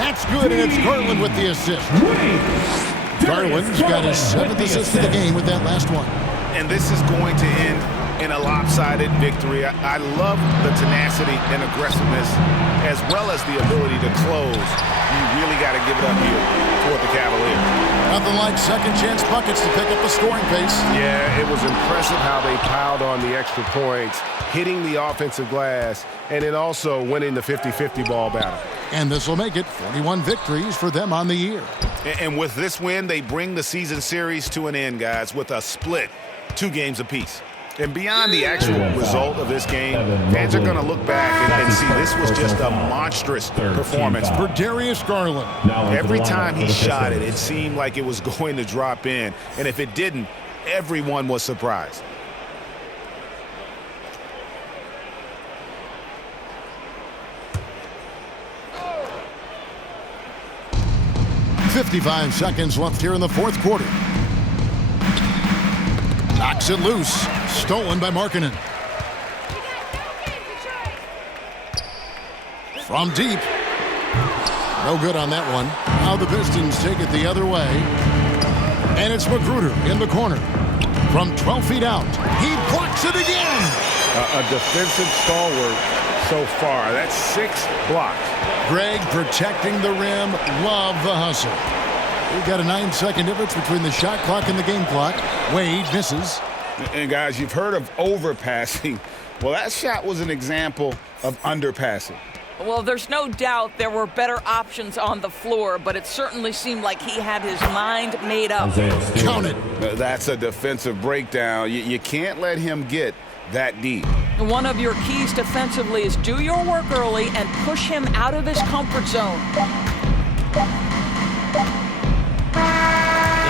That's good, and it's Garland with the assist. Garland's got his 7th assist of the game with that last one. And this is going to end in a lopsided victory. I love the tenacity and aggressiveness as well as the ability to close. You really got to give it up here toward the Cavaliers. Nothing like second chance buckets to pick up the scoring pace. Yeah, it was impressive how they piled on the extra points, hitting the offensive glass, and then also winning the 50-50 ball battle. And this will make it 41 victories for them on the year. And with this win, they bring the season series to an end, guys, with a split 2 games apeace. And beyond the actual result of this game, fans are going to look back and see this was just a monstrous performance for Darius Garland. Every time he shot it, it seemed like it was going to drop in. And if it didn't, everyone was surprised. .55 seconds left here in the fourth quarter. Knocks it loose. Stolen by Markkanen. From deep. No good on that one. Now the Pistons take it the other way. And it's Magruder in the corner. From 12 feet out. He blocks it again. A defensive stalwart so far. That's 6 blocks. Greg protecting the rim. Love the hustle. We've got a 9-second difference between the shot clock and the game clock. Wade misses. And guys, you've heard of overpassing. Well, that shot was an example of underpassing. Well, there's no doubt there were better options on the floor, but it certainly seemed like he had his mind made up. Count it. That's a defensive breakdown. You can't let him get that deep. One of your keys defensively is do your work early and push him out of his comfort zone.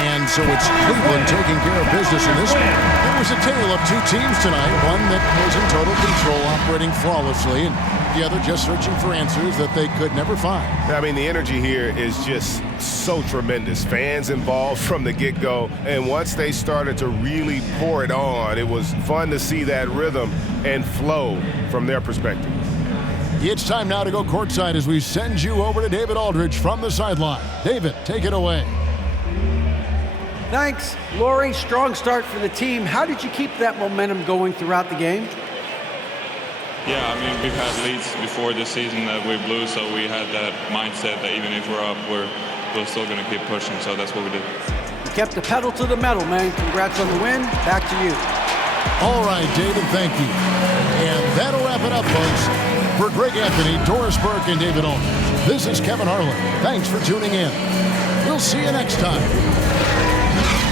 And so it's Cleveland taking care of business in this one. It was a tale of 2 teams tonight. One that was in total control, operating flawlessly, and the other just searching for answers that they could never find. I mean, the energy here is just so tremendous. Fans involved from the get-go, and once they started to really pour it on, it was fun to see that rhythm and flow from their perspective. It's time now to go courtside as we send you over to David Aldridge from the sideline. David, take it away. Thanks, Lori. Strong start for the team. How did you keep that momentum going throughout the game? Yeah, I mean, we've had leads before this season that we blew, so we had that mindset that even if we're up, we're still going to keep pushing, so that's what we did. You kept the pedal to the metal, man. Congrats on the win. Back to you. All right, David, thank you. And that'll wrap it up, folks. For Greg Anthony, Doris Burke, and David Aldridge, This is Kevin Harlan. Thanks for tuning in. We'll see you next time.